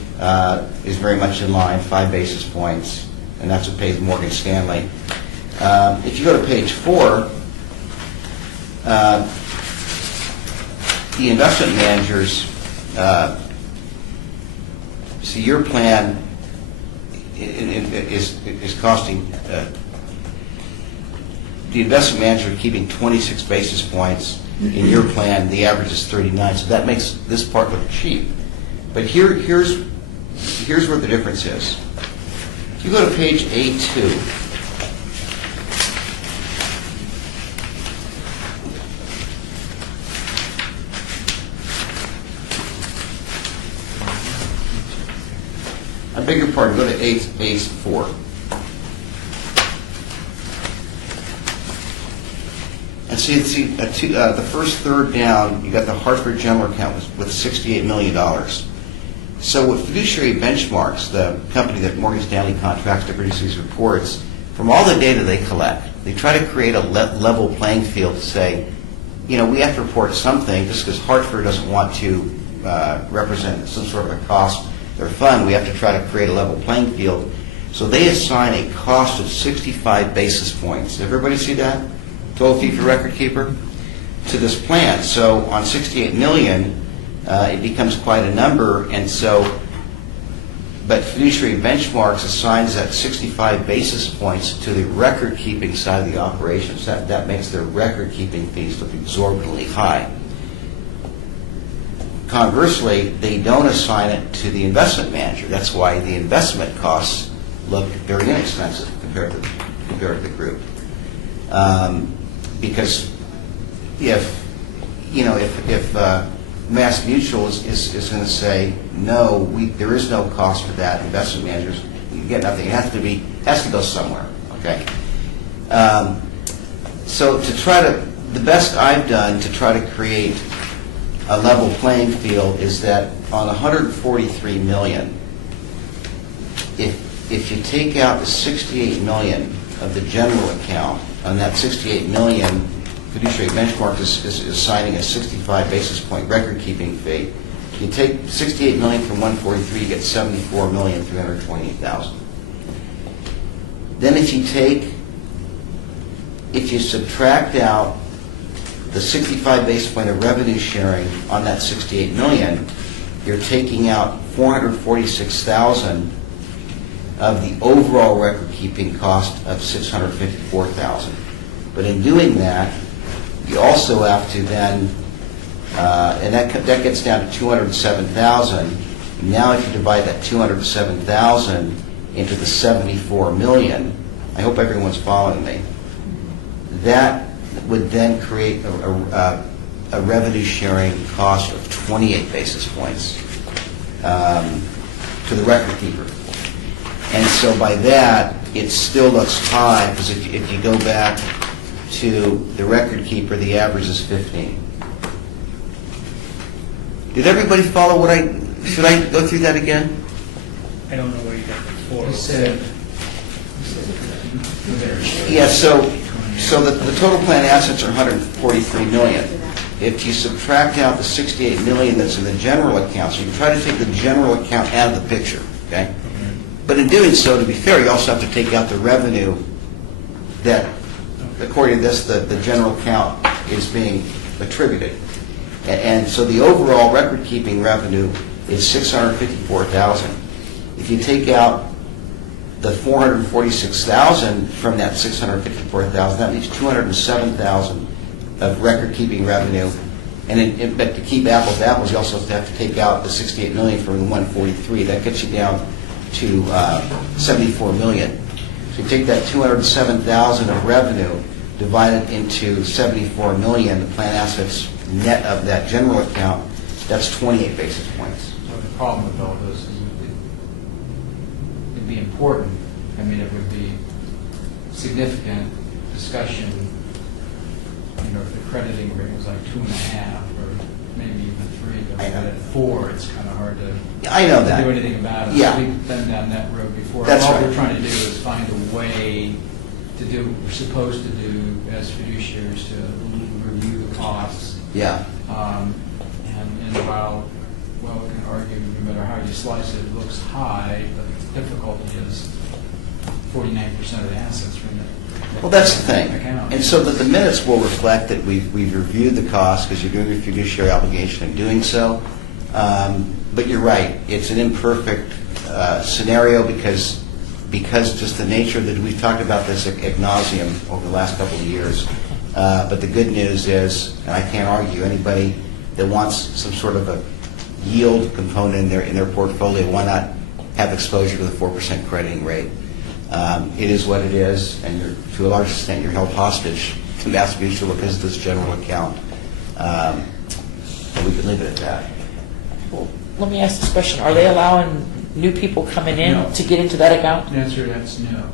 is very much in line, 5 basis points, and that's what pays Morgan Stanley. If you go to page 4, the investment managers, see your plan is costing, the investment manager keeping 26 basis points. In your plan, the average is 39, so that makes this part look cheap. But here's where the difference is. If you go to page A2, I beg your pardon, go to A4. And see the first third down, you got the Hartford General Account with $68 million. So what Fiduciary benchmarks, the company that Morgan Stanley contracts to produce these reports, from all the data they collect, they try to create a level playing field to say, we have to report something just because Hartford doesn't want to represent some sort of a cost their fund. We have to try to create a level playing field. So they assign a cost of 65 basis points. Did everybody see that? Total fee for record keeper to this plan. So on 68 million, it becomes quite a number, and so, but Fiduciary benchmarks assigns that 65 basis points to the record keeping side of the operations. That makes their record keeping fees look exorbitantly high. Conversely, they don't assign it to the investment manager. That's why the investment costs look very inexpensive compared to the group. Because if Mass Mutual is going to say, no, there is no cost for that. Investment managers, you get nothing. It has to go somewhere, okay? So the best I've done to try to create a level playing field is that on 143 million, if you take out the 68 million of the general account, on that 68 million, Fiduciary Benchmark is assigning a 65 basis point record keeping fee. You take 68 million from 143, you get 74,328,000. Then if you subtract out the 65 basis point of revenue sharing on that 68 million, you're taking out 446,000 of the overall record keeping cost of 654,000. But in doing that, you also have to then, and that gets down to 207,000. Now if you divide that 207,000 into the 74 million, I hope everyone's following me, that would then create a revenue sharing cost of 28 basis points to the record keeper. And so by that, it still looks high, because if you go back to the record keeper, the average is 15. Did everybody follow what should I go through that again? I don't know where you got the four. You said. Yeah, so the total plan assets are 143 million. If you subtract out the 68 million that's in the general account, so you try to take the general account out of the picture, okay? But in doing so, to be fair, you also have to take out the revenue that, according to this, the general account is being attributed. And so the overall record-keeping revenue is 654,000. If you take out the 446,000 from that 654,000, that leaves 207,000 of record-keeping revenue. But to keep apples to apples, you also have to take out the 68 million from the 143. That gets you down to 74 million. So you take that 207,000 of revenue, divide it into 74 million, the plan assets net of that general account, that's 28 basis points. So the problem with all this is it'd be important. I mean, it would be significant discussion. You know, if the crediting rate was like 2.5 or maybe even 3, but at 4, it's kind of hard to. I know that. Do anything about it. Yeah. We've been down that road before. That's All right. we're trying to do is find a way to do what we're supposed to do as fiduciaries, to review the costs. Yeah. And while we can argue, no matter how you slice it, it looks high, but the difficulty is 49% of the assets from it. Well, that's the thing. Account. And so the minutes will reflect that we've reviewed the cost, because you're doing your fiduciary obligation in doing so. But you're right. It's an imperfect scenario because just the nature that we've talked about this ad nauseum over the last couple of years. But the good news is, and I can't argue, anybody that wants some sort of a yield component in their portfolio, why not have exposure to the 4% crediting rate? It is what it is, and to a large extent, you're held hostage to Mass Mutual because of this general account. And we can leave it at that. Well, let me ask this question. Are they allowing new people coming in No. to get into that account? The answer to that's no.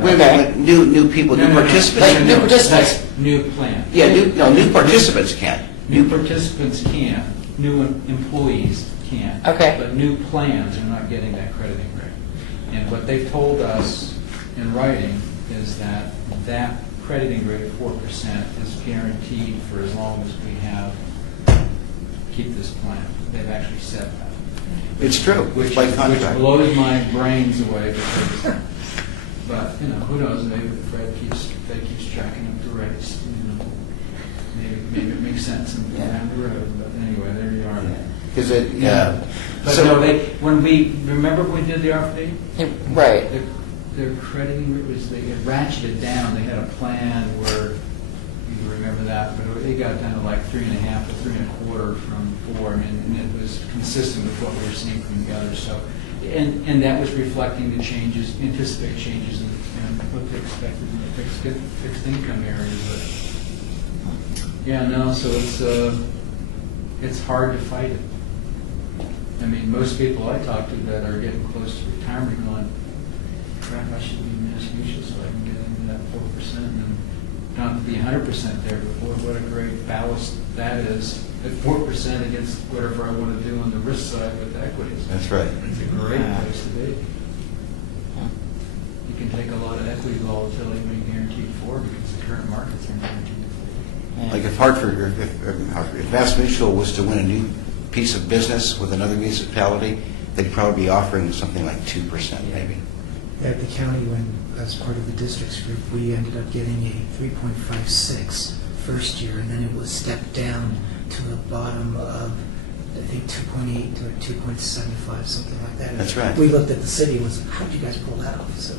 Wait a minute, new people, new participants? Like new participants. That's new plan. Yeah, new participants can. New participants can, new employees can. Okay. But new plans are not getting that crediting rate. And what they've told us in writing is that that crediting rate of 4% is guaranteed for as long as we keep this plan. They've actually said that. It's true, Which by contract. blows my brains away because, but, you know, who knows, maybe Fred keeps tracking up the rates, you know. Maybe it makes sense down the road, but anyway, there you are. Because it, But so, no, remember when we did the RFP? Right. Their crediting rate was, they had ratcheted down, they had a plan where, you remember that, but it got down to like 3.5 to 3.25 from 4, and it was consistent with what we were seeing from the others, so, and that was reflecting the changes, anticipated changes in what they expected in the fixed income areas, but, yeah, no, so it's, it's hard to fight it. I mean, most people I talk to that are getting close to retirement are going, crap, I should be in Mass Mutual so I can get into that 4%. And not to be 100% there, but boy, what a great ballast that is at 4% against whatever I want to do on the risk side with equities. That's right. It's a great place to be. You can take a lot of equity volatility when you guaranteed 4 because the current markets are guaranteed 4. Like if Hartford, if Mass Mutual was to win a new piece of business with another municipality, they'd probably be offering something like 2% maybe. At the county, when, as part of the districts group, we ended up getting a 3.56 first year, and then it was stepped down to the bottom of, I think, 2.8 or 2.75, something like that. That's right. We looked at the city and was, how did you guys pull that off? So,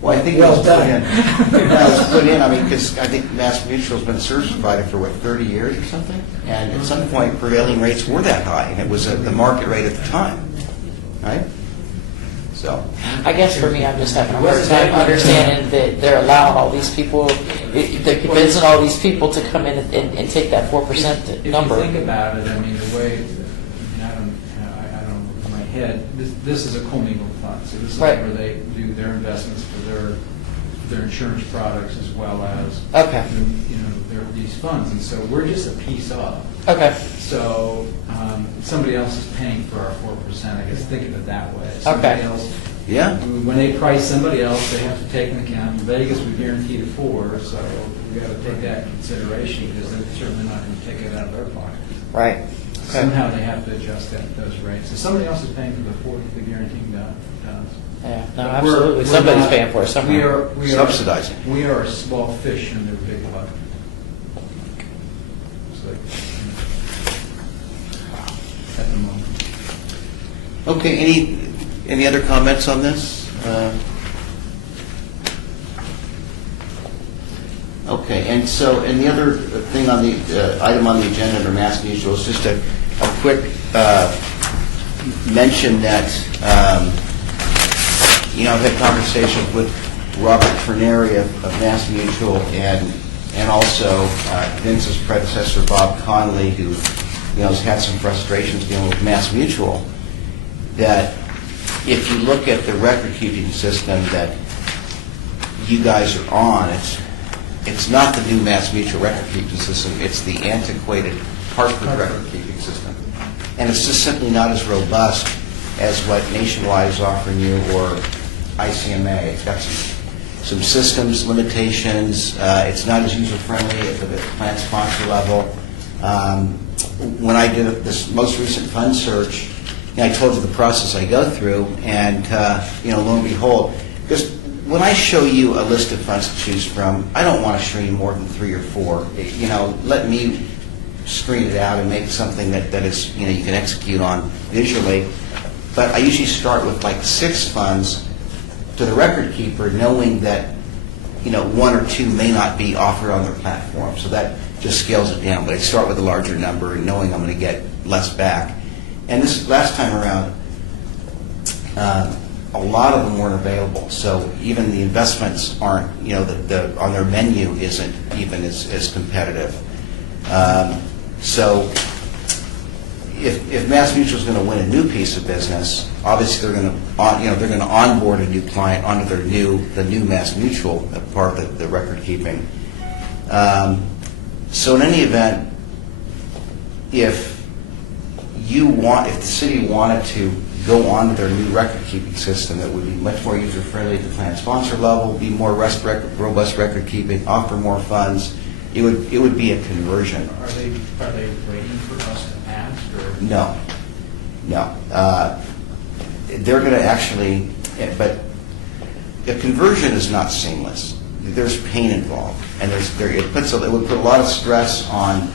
Well, I think Well it was done. put in. Well, it was put in, I mean, because I think Mass Mutual's been a service provider for, what, 30 years or something? And at some point, prevailing rates were that high, and it was the market rate at the time, right? So, I guess for me, I'm just having a hard time understanding that they're allowing all these people, they're convincing all these people to come in and take that 4% number. If you think about it, I mean, the way, I mean, I don't know in my head, this is a commingled fund. So this is Right. where they do their investments for their insurance products as well as, Okay. these funds. And so we're just a piece of. Okay. So somebody else is paying for our 4%, I guess, think of it that way. Somebody Okay. else, yeah, when they price somebody else, they have to take into account, in Vegas, we guaranteed a 4, so we got to take that into consideration because they're certainly not going to take it out of their pocket. Right. Okay. Somehow they have to adjust those rates. So somebody else is paying for the 4 that the guaranteeing does. Yeah, no, But absolutely. we're Somebody's not- paying for it somewhere. We are Subsidizing. We are a small fish in their big bucket. It's like, at the moment. Okay, any other comments on this? Okay, and the other thing on the item on the agenda under Mass Mutual is just a quick mention that, I've had conversations with Robert Ferneri of Mass Mutual and also Vince's predecessor, Bob Conley, who has had some frustrations dealing with Mass Mutual, that if you look at the record-keeping system that you guys are on, it's not the new Mass Mutual record-keeping system, it's the antiquated Hartford record-keeping system. And it's just simply not as robust as what Nationwide is offering you or ICMA. It's got some systems limitations. It's not as user-friendly at the plan sponsor level. When I did this most recent fund search, I told you the process I go through, and lo and behold, because when I show you a list of funds to choose from, I don't want to show you more than 3 or 4. Let me screen it out and make something that is you can execute on visually. But I usually start with like 6 funds to the record keeper, knowing that 1 or 2 may not be offered on their platform. So that just scales it down. But I start with a larger number and knowing I'm going to get less back. And this last time around, a lot of them weren't available. So even the investments aren't, on their menu isn't even as competitive. So if Mass Mutual is going to win a new piece of business, obviously they're going to onboard a new client onto the new Mass Mutual part of the record keeping. So in any event, if the city wanted to go on to their new record-keeping system that would be much more user-friendly at the plan sponsor level, be more robust record-keeping, offer more funds, it would be a conversion. Are they waiting for us to ask, or? No. They're going to actually, but the conversion is not seamless. There's pain involved, and it would put a lot of stress on,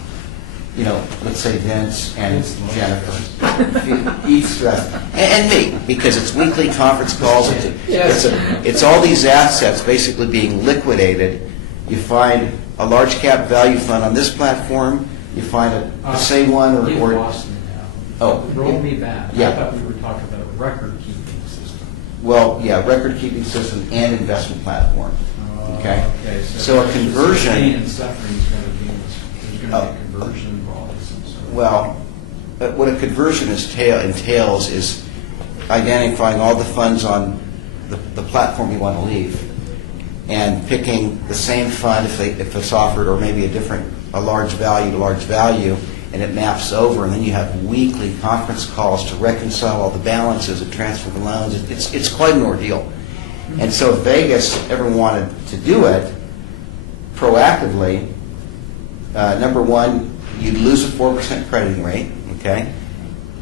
let's say Vince and Jennifer, each stress, and me, because it's weekly conference calls. It's all these assets basically being liquidated. You find a large cap value fund on this platform. You find the same one, You've or lost me now. Oh. Roll me back. Yeah. I thought we were talking about a record-keeping system. well, yeah, record keeping system and investment platform. Okay. So a conversion. Pain and suffering is going to be, there's going to be a conversion involved of some sort. Well, what a conversion entails is identifying all the funds on the platform you want to leave and picking the same fund if it's offered, or maybe a large value to large value, and it maps over, and then you have weekly conference calls to reconcile all the balances and transfer the loans. It's quite an ordeal. And so if Vegas ever wanted to do it proactively, number one, you'd lose a 4% crediting rate, okay?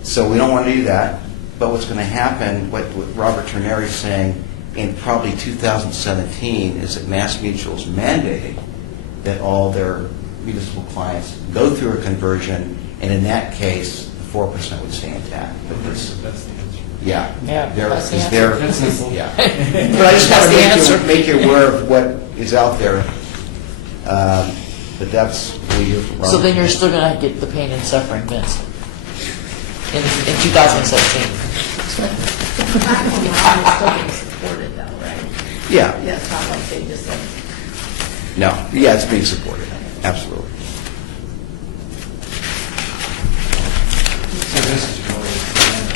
So we don't want to do that. But what's going to happen, what Robert Terneri is saying, in probably 2017, is that Mass Mutual's mandating that all their municipal clients go through a conversion, and in that case, the 4% would stay intact. But That's the answer. yeah, Yeah, there that's the is answer. there. That's simple. Yeah. But But I just That's want the to answer. make you aware of what is out there. But that's what we hear from Robert. So then you're still going to get the pain and suffering, Vince, in 2017. The platform now is still being supported though, right? Yeah. Yeah, it's not like they just said, No. Yeah, it's being supported. Absolutely. So this is really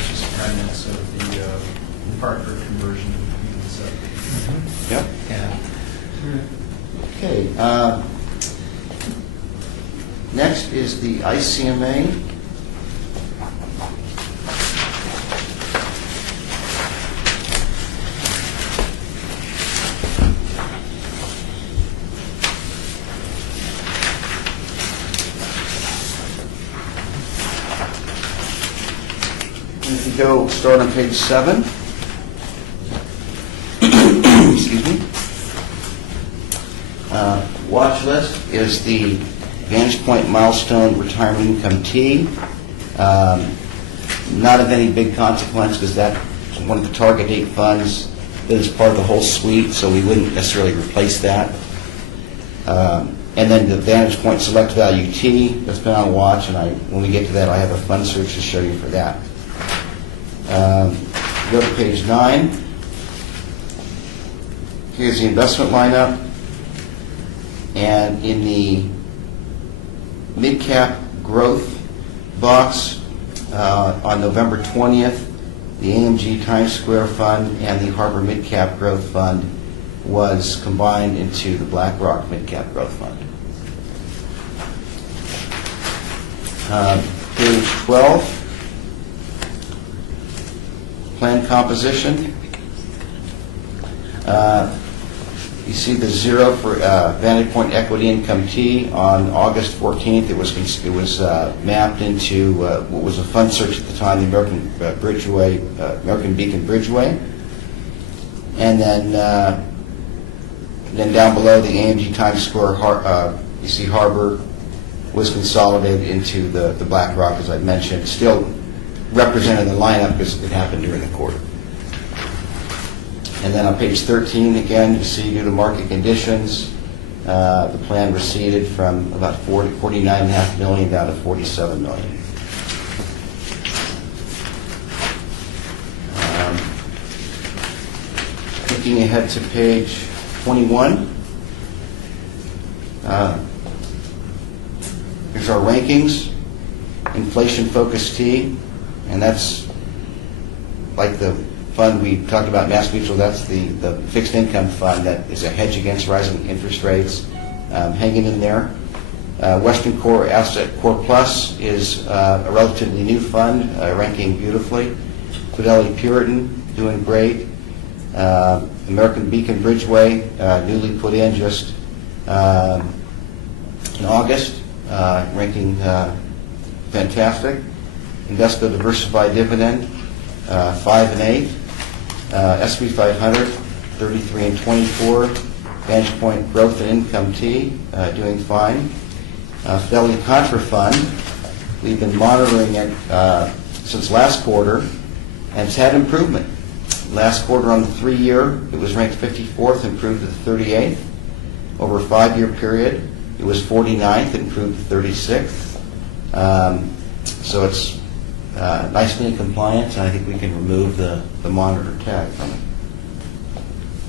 just remnants of the Parker conversion. So, Yep. yeah. Okay. Next is the ICMA. If you go start on page 7. Excuse me. Watch list is the Vantage Point Milestone Retirement Income T. Not of any big consequence because that's one of the target date funds that is part of the whole suite, so we wouldn't necessarily replace that. And then the Vantage Point Select Value T that's been on watch, and when we get to that, I have a fund search to show you for that. Go to page 9. Here's the investment lineup. And in the mid-cap growth box, on November 20th, the AMG Times Square Fund and the Harbor Mid-Cap Growth Fund was combined into the BlackRock Mid-Cap Growth Fund. Page 12. Plan composition. You see the zero for Vantage Point Equity Income T on August 14th. It was mapped into what was a fund search at the time, the American Beacon Bridgeway, and then down below the AMG Times Square. You see Harbor was consolidated into the BlackRock, as I mentioned, still represented in the lineup because it happened during the quarter. And then on page 13, again, you see due to market conditions, the plan receded from about $49.5 million down to $47 million. Looking ahead to page 21, here's our rankings. Inflation-focused T, and that's like the fund we talked about, Mass Mutual. That's the fixed income fund that is a hedge against rising interest rates, hanging in there. Western Core Asset Core Plus is a relatively new fund, ranking beautifully. Fidelity Puritan doing great. American Beacon Bridgeway, newly put in just in August, ranking fantastic. Invesco Diversified Dividend, 5 and 8. SP 500, 33 and 24. Vantage Point Growth and Income T, doing fine. Fidelity Contra Fund, we've been monitoring it since last quarter, and it's had improvement. Last quarter on the 3-year, it was ranked 54th, improved to the 38th. Over a 5-year period, it was 49th, improved to 36th. So it's nicely in compliance, and I think we can remove the monitor tag from it.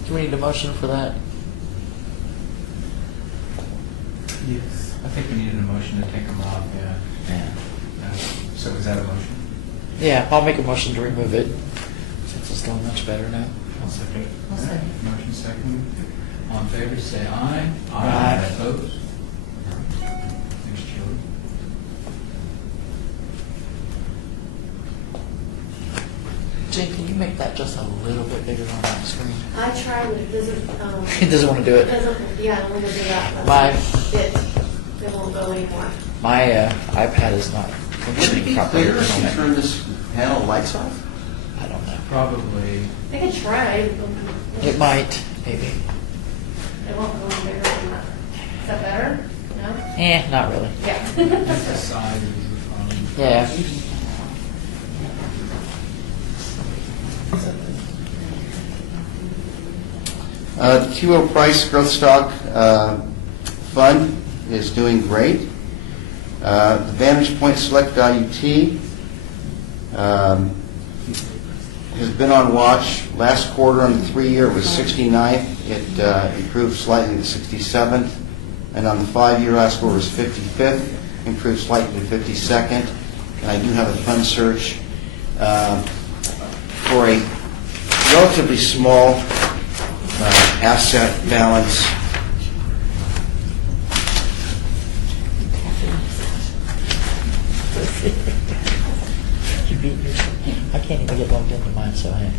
Do we need a motion for that? Yes. I think we needed a motion to take them off, yeah. So is that a motion? Yeah, I'll make a motion to remove it, since it's going much better now. I'll second it. I'll say. Motion second. All in favor, say aye. Aye. Opposed? Thanks, Julie. Jane, can you make that just a little bit bigger on that screen? I tried, but it doesn't, He doesn't want to do it it. doesn't, yeah, it won't do that. My- It won't go anymore. My iPad is not Would it functioning be properly. clear at the if you moment. turn this panel lights off? I don't know. Probably, I can try. It might, maybe. It won't go any bigger than that. Is that better? No? Not really. Yeah. that's the size of the phone. Yeah. The T. Rowe Price Growth Stock Fund is doing great. The Vantage Point Select Value T has been on watch. Last quarter on the 3-year it was 69th. It improved slightly to 67th. And on the 5-year last quarter was 55th, improved slightly to 52nd. And I do have a fund search for a relatively small asset balance. You beat yourself. I can't even get logged into mine, so I.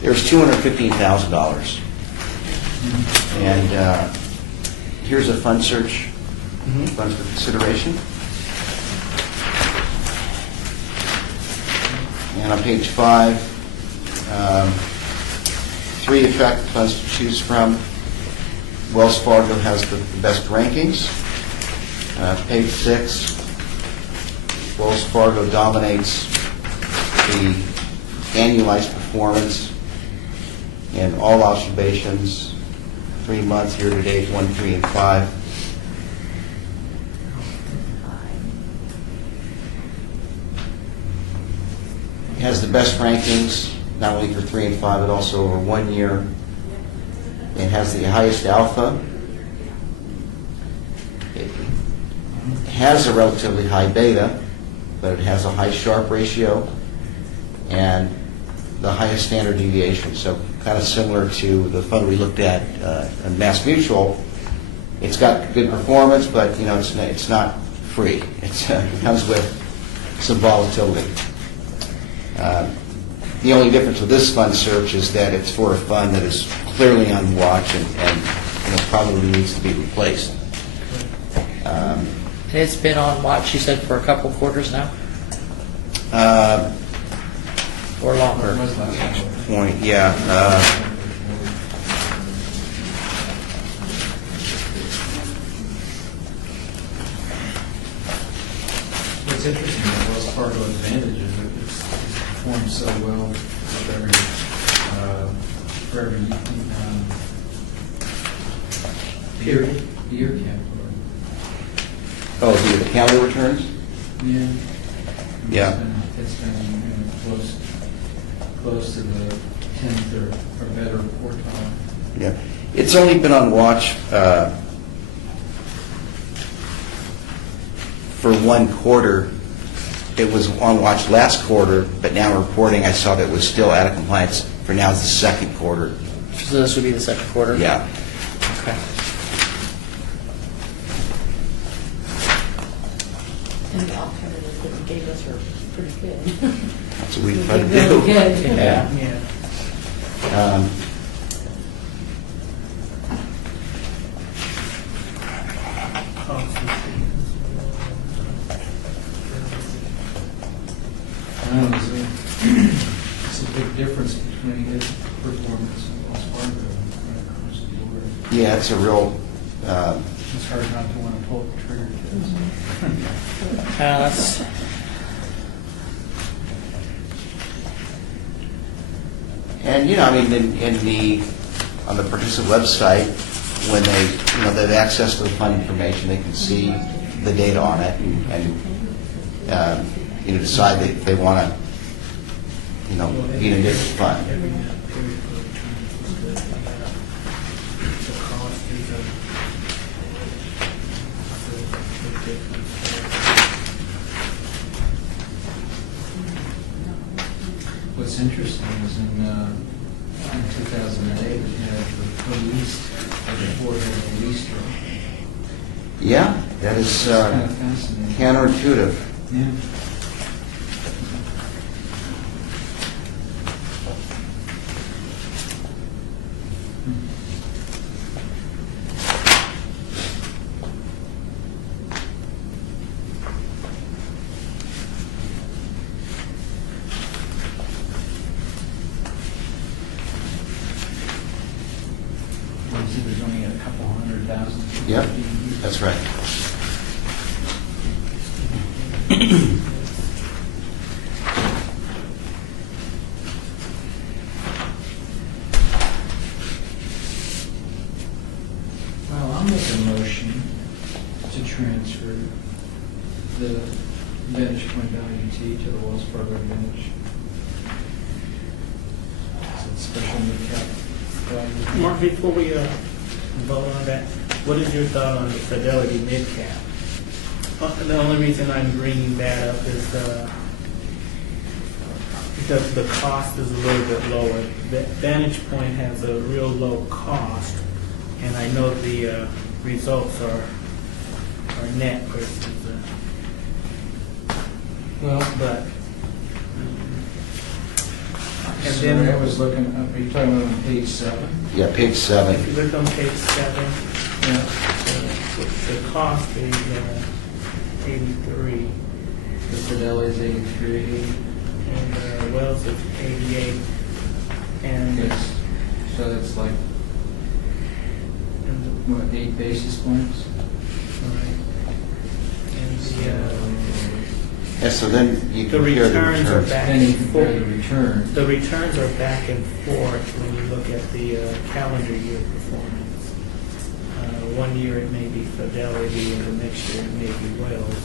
There's $215,000. And here's a fund search, funds for consideration. And on page 5, 3 effective funds to choose from. Wells Fargo has the best rankings. Page 6, Wells Fargo dominates the annualized performance in all observations, 3 months, year-to-date, 1, 3, and 5. It has the best rankings, not only for 3 and 5, but also over 1 year. It has the highest alpha. It has a relatively high beta, but it has a high Sharpe ratio and the highest standard deviation. So kind of similar to the fund we looked at in Mass Mutual. It's got good performance, but you know it's not free. It comes with some volatility. The only difference with this fund search is that it's for a fund that is clearly on watch and probably needs to be replaced. And it's been on watch, you said, for a couple quarters now? Or longer? What's that? Point, yeah. What's interesting about Wells Fargo Advantage is that it's performed so well for every year category. Oh, the calendar returns? Yeah. Yeah. It's been close to the 10th or better quartile. Yeah. It's only been on watch for 1 quarter. It was on watch last quarter, but now reporting I saw that it was still out of compliance for now the 2nd quarter. So this would be the 2nd quarter? Yeah. Okay. And the alternatives that you gave us are pretty good. That's what we try to Really do. good. Yeah. Yeah. It's a big difference between his performance and Wells Fargo right across the board. Yeah, it's a real. It's hard not to want to pull the trigger. That's, And I mean, on the participant website, when they have access to the fund information, they can see the data on it and decide that if they want to, be in a different fund. what's interesting is in 2008, we had the least, like the Ford had the least rate. Yeah, that is It's kind of fascinating. counterintuitive. Yeah. Well, see, there's only a couple 100,000. Yep, that's right. Well, I'll make a motion to transfer the Vantage Point WT to the Wells Fargo Advantage. It's special mid-cap value. Mark, before we vote on that, what is your thought on the Fidelity mid-cap? The only reason I'm bringing that up is because the cost is a little bit lower. Vantage Point has a real low cost, and I know the results are net versus, but. And So then I was looking, are you talking about on page 7? Yeah, page 7. if you look on page 7, Yeah. the cost is 83, The Fidelity's 83. and Wells is 88, and Yes. So that's like, what, 8 basis points? Yeah, so then you The compare the returns are returns. back Then you and compare the forth. return. The returns are back and forth when you look at the calendar year performance. 1 year it may be Fidelity, and the next year it may be Wells.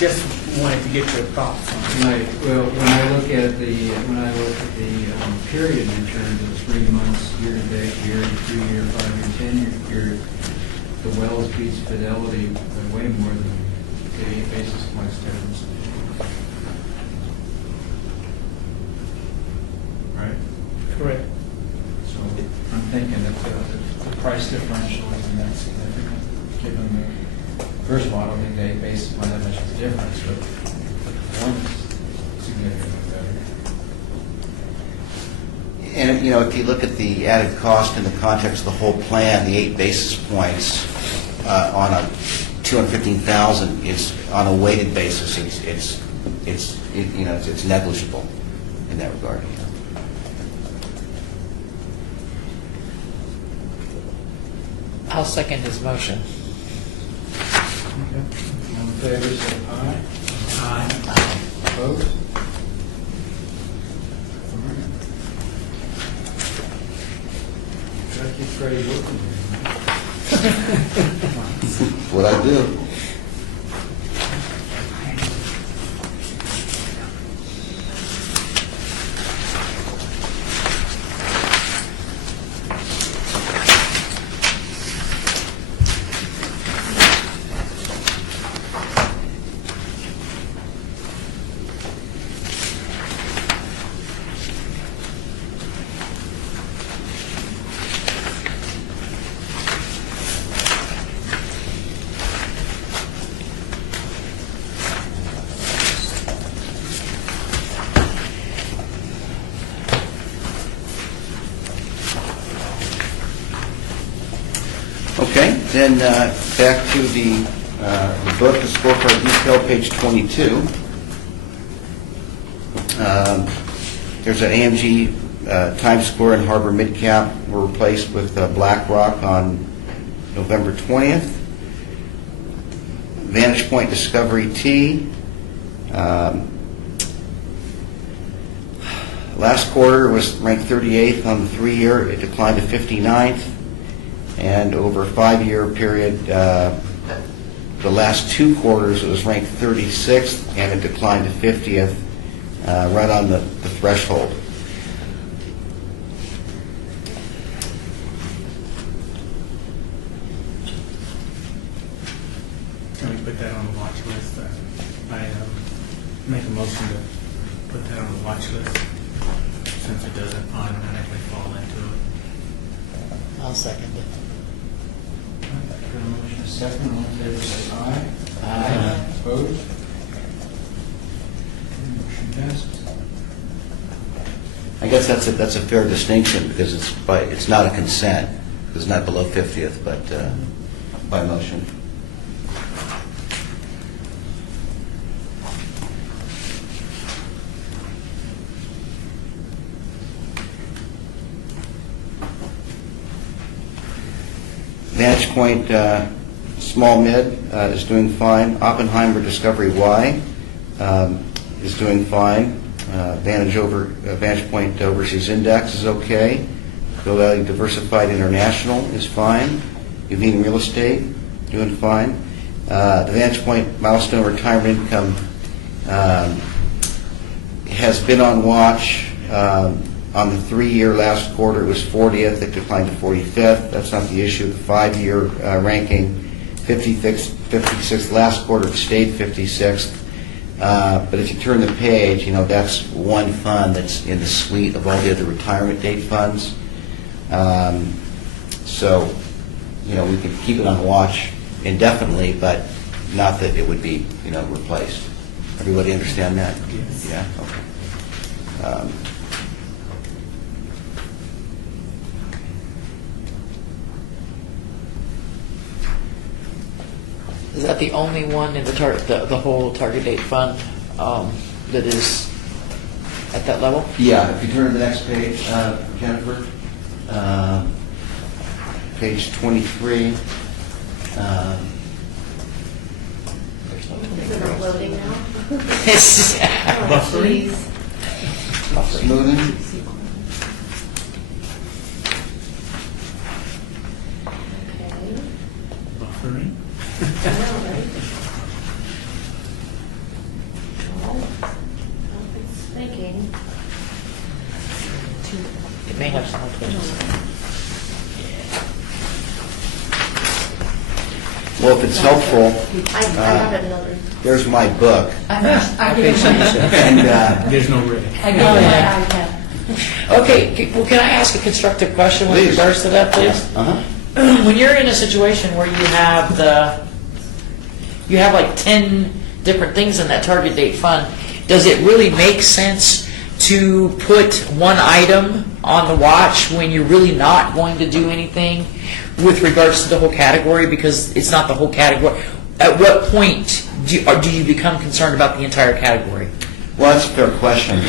Just wanted to get your thoughts on it. Right, well, when I look at the period returns of 3 months, year to date, year, 3 year, 5 year, 10 year period, the Wells beats Fidelity by way more than the 8 basis points difference. Right? Correct. So I'm thinking that the price differential isn't that significant, given the, first of all, I don't think the 8 basis point that much of a difference, but one is significantly better. And, if you look at the added cost in the context of the whole plan, the 8 basis points on a 215,000 is on a weighted basis. It's negligible in that regard. I'll second his motion. Okay. All in favor, say aye. Aye. Opposed? Try to keep Freddie working here. What I do. Okay, then back to the book, the scorecard detail, page 22. There's an AMG Times Square and Harbor Midcap were replaced with BlackRock on November 20th. Vantage Point Discovery T. Last quarter was ranked 38th on the 3-year. It declined to 59th. And over a 5-year period, the last 2 quarters, it was ranked 36th, and it declined to 50th, right on the threshold. Can we put put that on the watch list. I make a motion to put that on the watch list since it doesn't automatically fall into it. I'll second it. Got a motion, a second, all in favor, say aye. Aye. Opposed? Motion passes. I guess that's a fair distinction, because it's not a consent, it's not below 50th, but by motion. Vantage Point Small Mid is doing fine. Oppenheimer Discovery Y is doing fine. Vantage Point Overseas Index is okay. Go Value Diversified International is fine. Uveen Real Estate doing fine. The Vantage Point Milestone Retirement Income has been on watch. On the 3-year last quarter, it was 40th. It declined to 45th. That's not the issue. The 5-year ranking, 56th. Last quarter, it stayed 56th. But if you turn the page, that's one fund that's in the suite of all the other retirement date funds. So, we can keep it on watch indefinitely, but not that it would be, replaced. Everybody understand that? Yes. Yeah? Okay. Is that the only one in the whole target date fund that is at that level? Yeah, if you turn to the next page, Jennifer, page 23. There's no Is it not loading now? It's- Oh, Buffering? jeez. Smoothing. Okay. Buffering? I know, right? Well, it's thinking. It may have some things. Well, if it's helpful, I have another. there's my book. And There's no red. I know that I have. Okay, well, can I ask a constructive question with Please. regards to that, please? When you're in a situation where you have like 10 different things in that target date fund, does it really make sense to put one item on the watch when you're really not going to do anything with regards to the whole category, because it's not the whole category? At what point do you become concerned about the entire category? Well, that's a fair question.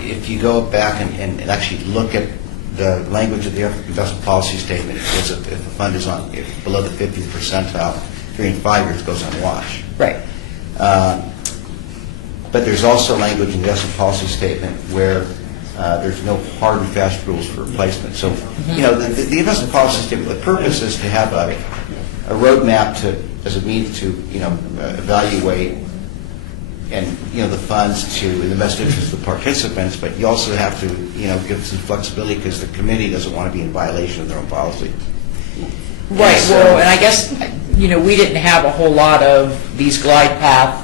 If you go back and actually look at the language of the investment policy statement, it says if the fund is below the 50th percentile, 3 and 5 years, goes on watch. Right. But there's also language in the investment policy statement where there's no hard and fast rules for replacement. So, the investment policy statement, the purpose is to have a roadmap as a means to, evaluate and, the funds in the best interest of the participants, but you also have to, give some flexibility because the committee doesn't want to be in violation of their own policy. Right, So- well, and I guess, we didn't have a whole lot of these glide path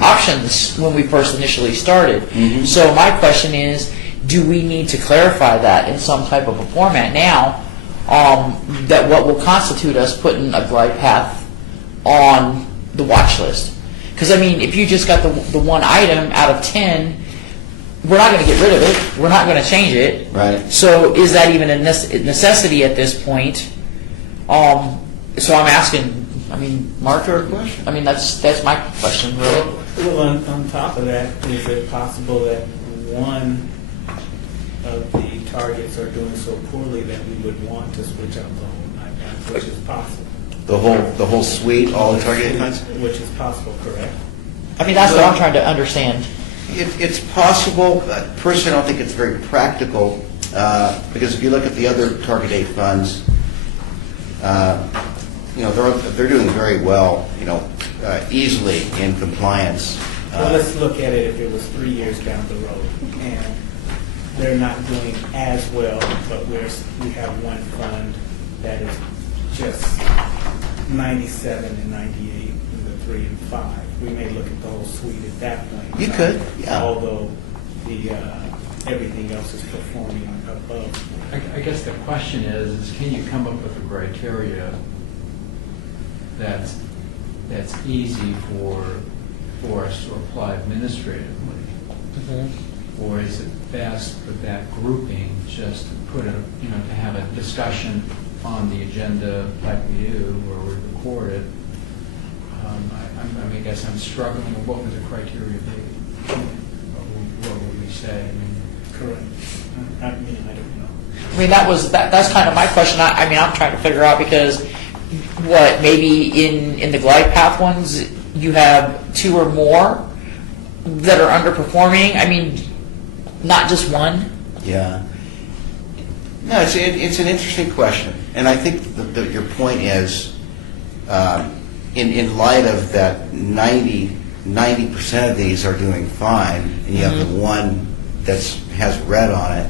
options when we first initially started. Mhm. So my question is, do we need to clarify that in some type of a format now, that what will constitute us putting a glide path on the watch list? Because, if you just got the one item out of 10, we're not going to get rid of it. We're not going to change it. Right. So is that even a necessity at this point? So I'm asking, Mark, Fair question. that's my question, really. Well, on top of that, is it possible that one of the targets are doing so poorly that we would want to switch out the whole item, which is possible? The whole suite, all the target funds? Which is possible, correct? That's what I'm trying to understand. It's possible. Personally, I don't think it's very practical because if you look at the other target date funds, they're doing very well, easily in compliance. Well, let's look at it if it was 3 years down the road, and they're not doing as well, but we have one fund that is just 97 and 98 and the 3 and 5. We may look at the whole suite at that point. in You time, could, yeah. Although the, everything else is performing above. I guess the question is can you come up with a criteria that's easy for us to apply administratively? Or is it best with that grouping just to put to have a discussion on the agenda like we do, where we record it? I guess I'm struggling with what would the criteria be? What would we say? Correct. I mean, I don't know. I mean, that's kind of my question. I mean, I'm trying to figure out because maybe in the glide path ones, you have 2 or more that are underperforming. I mean, not just one. Yeah. No, it's an interesting question, and I think your point is, in light of that 90% of these are doing fine, and you have the one that has red on it.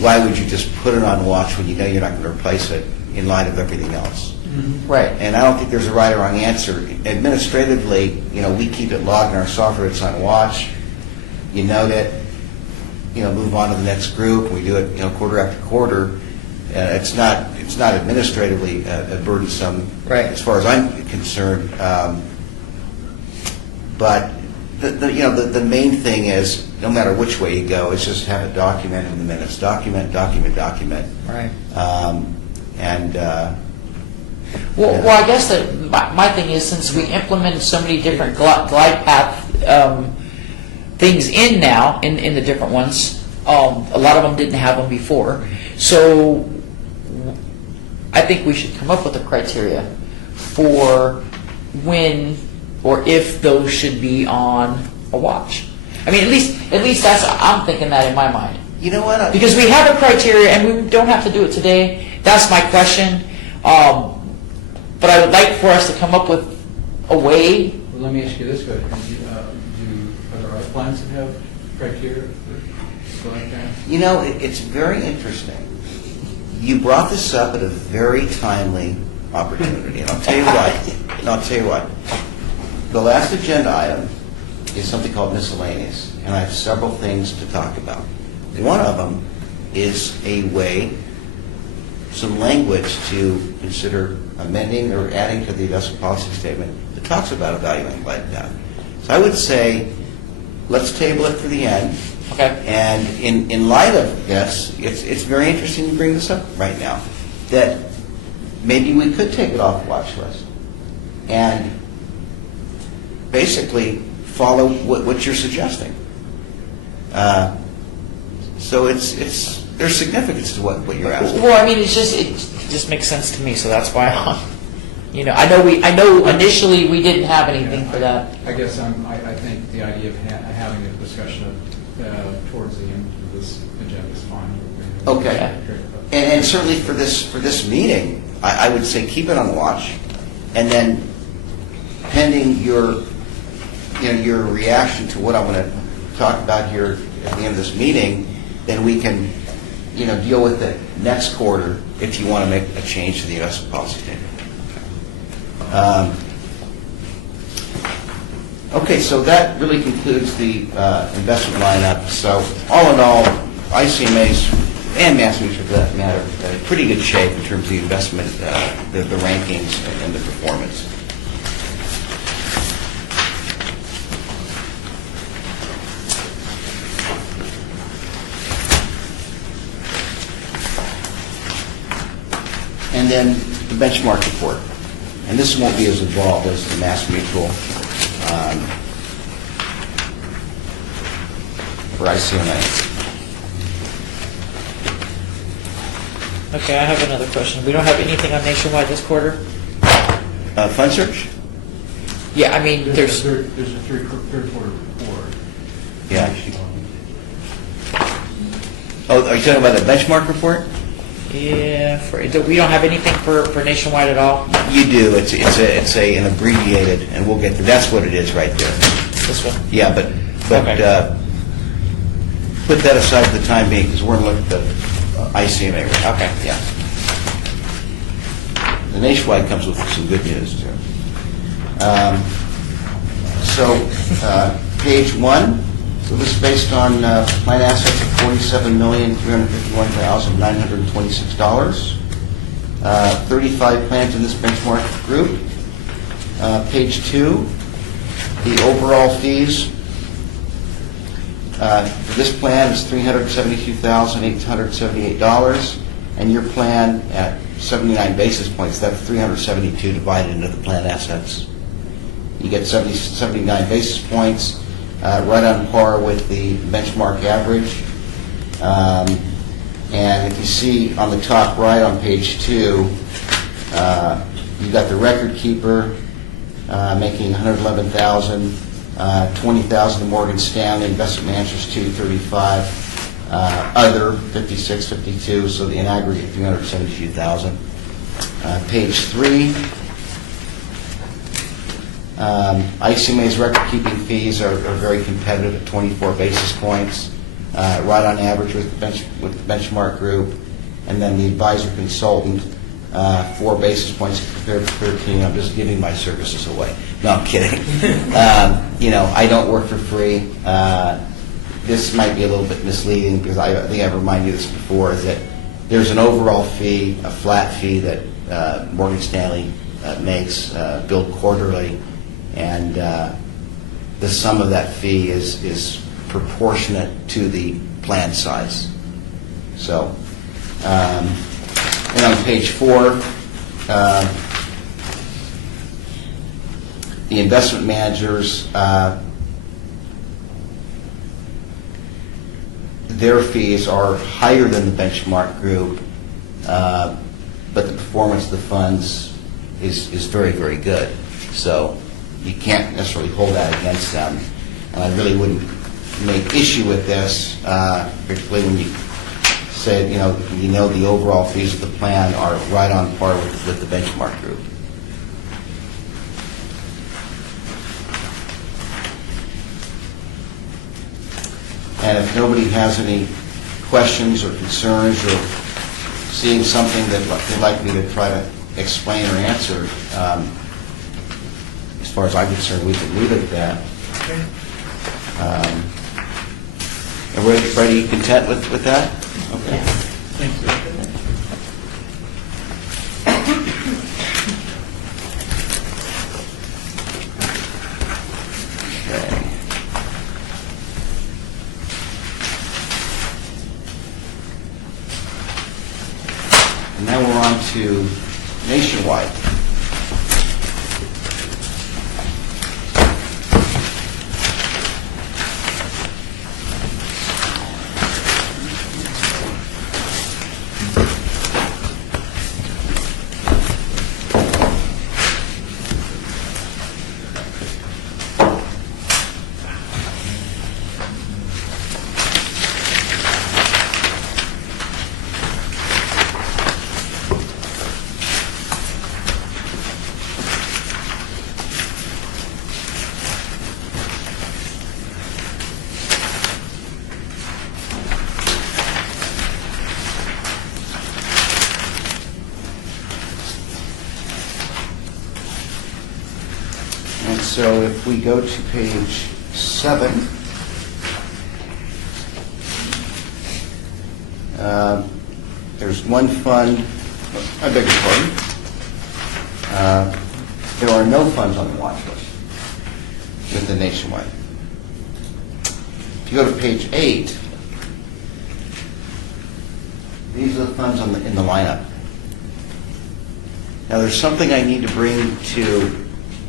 Why would you just put it on watch when you know you're not going to replace it in light of everything else? Right. And I don't think there's a right or wrong answer. Administratively, we keep it logged in our software. It's on watch. You note it. Move on to the next group. We do it, quarter after quarter. It's not administratively burdensome, Right. as far as I'm concerned. But the main thing is, no matter which way you go, is just have it documented in the minutes. Document. Right. And Well, I guess that my thing is, since we implemented so many different glide path things in now, in the different ones, a lot of them didn't have them before. So I think we should come up with a criteria for when or if those should be on a watch. I mean, at least that's, I'm thinking that in my mind. you know what? Because we have a criteria, and we don't have to do it today. That's my question. But I would like for us to come up with a way. Well, let me ask you this question. Are there other plans that have criteria for like that? It's very interesting. You brought this up at a very timely opportunity, and I'll tell you what. The last agenda item is something called miscellaneous, and I have several things to talk about. One of them is a way, some language to consider amending or adding to the investment policy statement that talks about evaluating glide path. So I would say, let's table it for the end. Okay. And in light of this, it's very interesting to bring this up right now, that maybe we could take it off the watch list and basically follow what you're suggesting. So there's significance to what you're asking. Well, I mean, it just makes sense to me, so that's why I know initially we didn't have anything for that. I guess I think the idea of having a discussion towards the end of this agenda is fine. Okay. And certainly for this meeting, I would say keep it on the watch, and then pending your reaction to what I'm going to talk about here at the end of this meeting, then we can deal with it next quarter if you want to make a change to the investment policy statement. Okay, so that really concludes the investment lineup. So all in all, ICMA's and MassMutual for that matter, are in pretty good shape in terms of the investment, the rankings and the performance. And then the benchmark report. And this won't be as involved as the MassMutual for ICMA. Okay, I have another question. We don't have anything on Nationwide this quarter? Fund search? Yeah, I mean, There's a third quarter report. Yeah. Oh, are you talking about the benchmark report? yeah, we don't have anything for Nationwide at all? You do. It's an abbreviated, and we'll get to. That's what it is right there. This one? Yeah, but Okay. Put that aside for the time being because we're going to look at the ICMA. Okay. Yeah. the Nationwide comes with some good news, too. Page 1, so this is based on plan assets of $47,351,926. 35 plans in this benchmark group. Page 2, the overall fees for this plan is $372,878, and your plan at 79 basis points, that's 372 divided into the plan assets. You get 79 basis points, right on par with the benchmark average. And if you see on the top right on page 2, you've got the record keeper making $111,000, $20,000 to Morgan Stanley, investment managers $235,000, other $56,52, so in aggregate $372,000. Page 3. ICMA's record-keeping fees are very competitive at 24 basis points, right on average with the benchmark group. And then the advisor consultant, 4 basis points compared to 13. I'm just giving my services away. No, I'm kidding. I don't work for free. This might be a little bit misleading because I think I've reminded you this before, is that there's an overall fee, a flat fee that Morgan Stanley makes, billed quarterly. And the sum of that fee is proportionate to the plan size. So, and on page 4, the investment managers, their fees are higher than the benchmark group, but the performance of the funds is very, very good. So you can't necessarily hold that against them. And I really wouldn't make issue with this, particularly when you said, the overall fees of the plan are right on par with the benchmark group. And if nobody has any questions or concerns or seeing something that they'd like me to try to explain or answer, as far as I'm concerned, we can leave it at that. Everybody content with that? Okay. Thank you. Okay. And now we're on to Nationwide. And so if we go to page 7, there's one fund, I beg your pardon, there are no funds on the watch list with the Nationwide. If you go to page 8, these are the funds in the lineup. Now there's something I need to bring to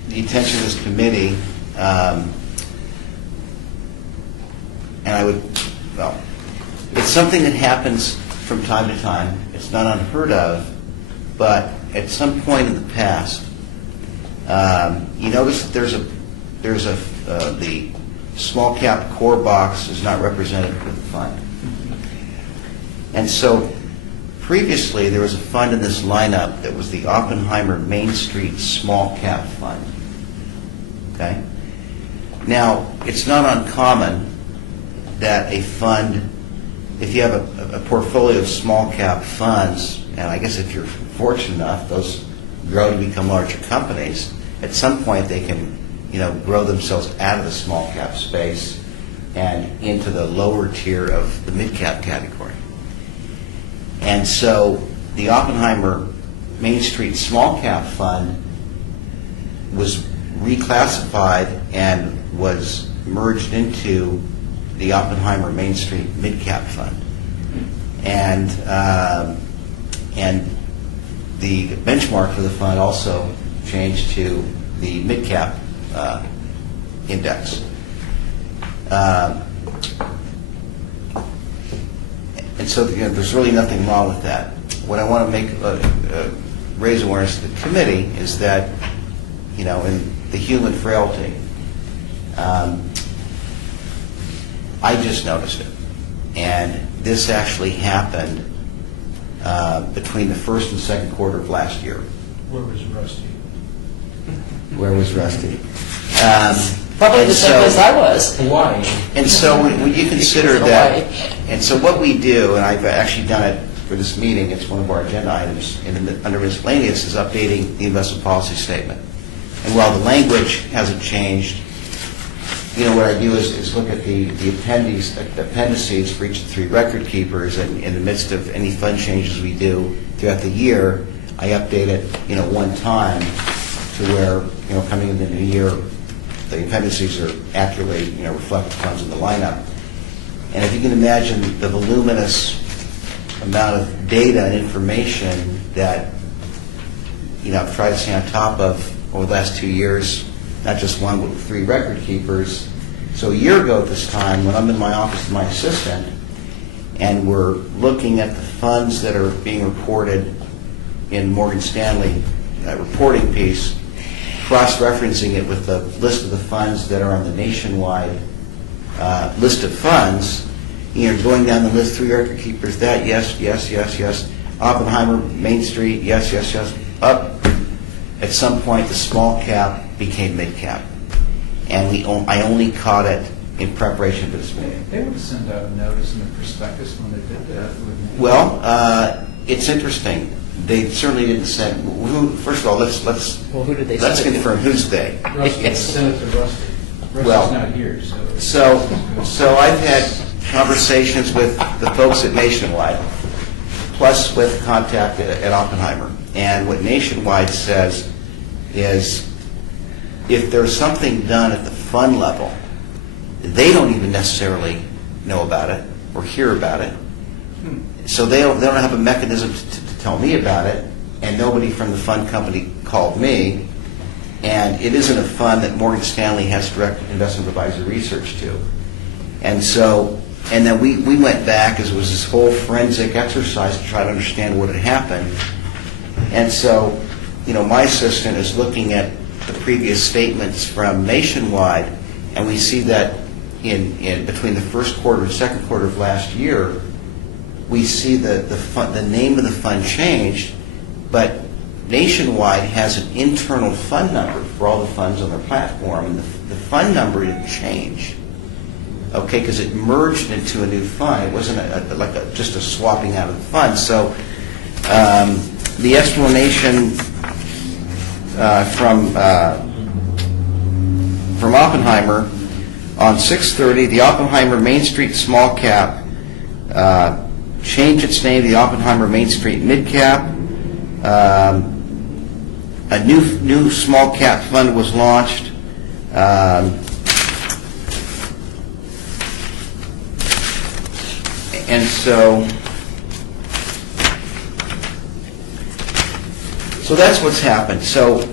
the attention of this committee, and it's something that happens from time to time. It's not unheard of, but at some point in the past, you notice that the small cap core box is not represented with the fund. And so previously there was a fund in this lineup that was the Oppenheimer Main Street Small Cap Fund. Okay? Now, it's not uncommon that a fund, if you have a portfolio of small cap funds, and I guess if you're fortunate enough, those grow to become larger companies, at some point they can, grow themselves out of the small cap space and into the lower tier of the mid cap category. And so the Oppenheimer Main Street Small Cap Fund was reclassified and was merged into the Oppenheimer Main Street Mid Cap Fund. And the benchmark for the fund also changed to the Mid Cap index. And so there's really nothing wrong with that. What I want to make raise awareness to the committee is that, in the human frailty, I just noticed it. And this actually happened between the first and second quarter of last year. Where was Rusty? Where was Rusty? Probably the same place I was. Hawaii. And so when you consider Hawaii. that, and so what we do, and I've actually done it for this meeting, it's one of our agenda items under miscellaneous, is updating the investment policy statement. And while the language hasn't changed, what I do is look at the appendices for each of the three record keepers, and in the midst of any fund changes we do throughout the year, I update it, one time to where, coming into the new year, the appendices are accurately, reflect the funds in the lineup. And if you can imagine the voluminous amount of data and information that, I've tried to stay on top of over the last 2 years, not just one, but three record keepers. So a year ago at this time, when I'm in my office with my assistant, and we're looking at the funds that are being reported in Morgan Stanley reporting piece, cross-referencing it with the list of the funds that are on the nationwide list of funds, going down the list, three record keepers, that, yes, yes, yes, yes, Oppenheimer, Main Street, yes, yes, yes, up. At some point, the small cap became mid cap, and I only caught it in preparation for this meeting. They would send out a notice in the prospectus when they did that, wouldn't they? Well, it's interesting. They certainly didn't send. First of all, let's Well, who did they let's send it to? confirm who's they. Rusty, Yes. send it to Rusty. Rusty's Well, not here, so. So I've had conversations with the folks at Nationwide, plus with contact at Oppenheimer. And what Nationwide says is if there's something done at the fund level, they don't even necessarily know about it or hear about it. So they don't have a mechanism to tell me about it, and nobody from the fund company called me. And it isn't a fund that Morgan Stanley has direct investment advisor research to. And then we went back, as it was this whole forensic exercise to try to understand what had happened. And so, my assistant is looking at the previous statements from Nationwide, and we see that in between the first quarter and second quarter of last year, we see the name of the fund changed, but Nationwide has an internal fund number for all the funds on their platform, and the fund number didn't change. Okay, because it merged into a new fund. It wasn't just a swapping out of the fund. So the explanation from Oppenheimer on 6/30, the Oppenheimer Main Street Small Cap changed its name to the Oppenheimer Main Street Mid Cap. A new small cap fund was launched. And so that's what's happened. So,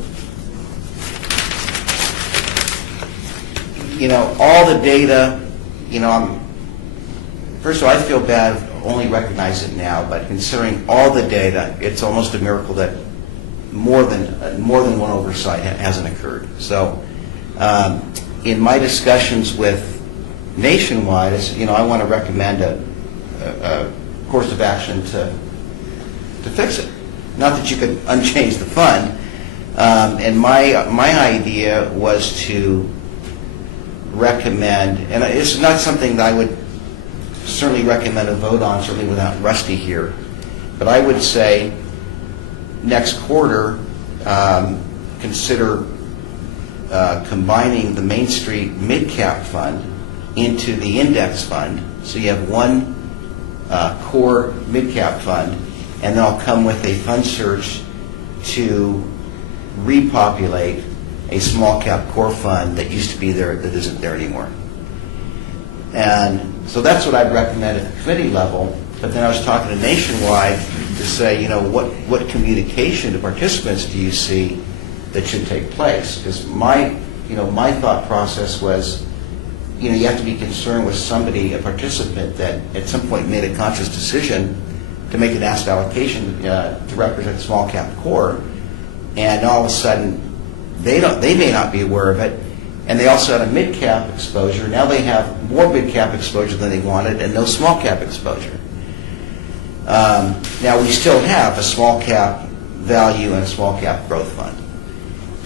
all the data, first of all, I feel bad, only recognize it now, but considering all the data, it's almost a miracle that more than one oversight hasn't occurred. So, in my discussions with Nationwide, I want to recommend a course of action to fix it. Not that you could unchange the fund. And my idea was to recommend, and it's not something that I would certainly recommend a vote on, certainly without Rusty here, but I would say next quarter consider combining the Main Street Mid-Cap Fund into the index fund. So you have one core mid-cap fund, and then I'll come with a fund search to repopulate a small-cap core fund that used to be there that isn't there anymore. And so that's what I'd recommend at the committee level. But then I was talking to Nationwide to say, what communication to participants do you see that should take place? Because my thought process was, you have to be concerned with somebody, a participant, that at some point made a conscious decision to make an asset allocation to represent small cap core, and all of a sudden they may not be aware of it, and they also had a mid cap exposure. Now they have more mid cap exposure than they wanted and no small cap exposure. Now we still have a small cap value and a small cap growth fund,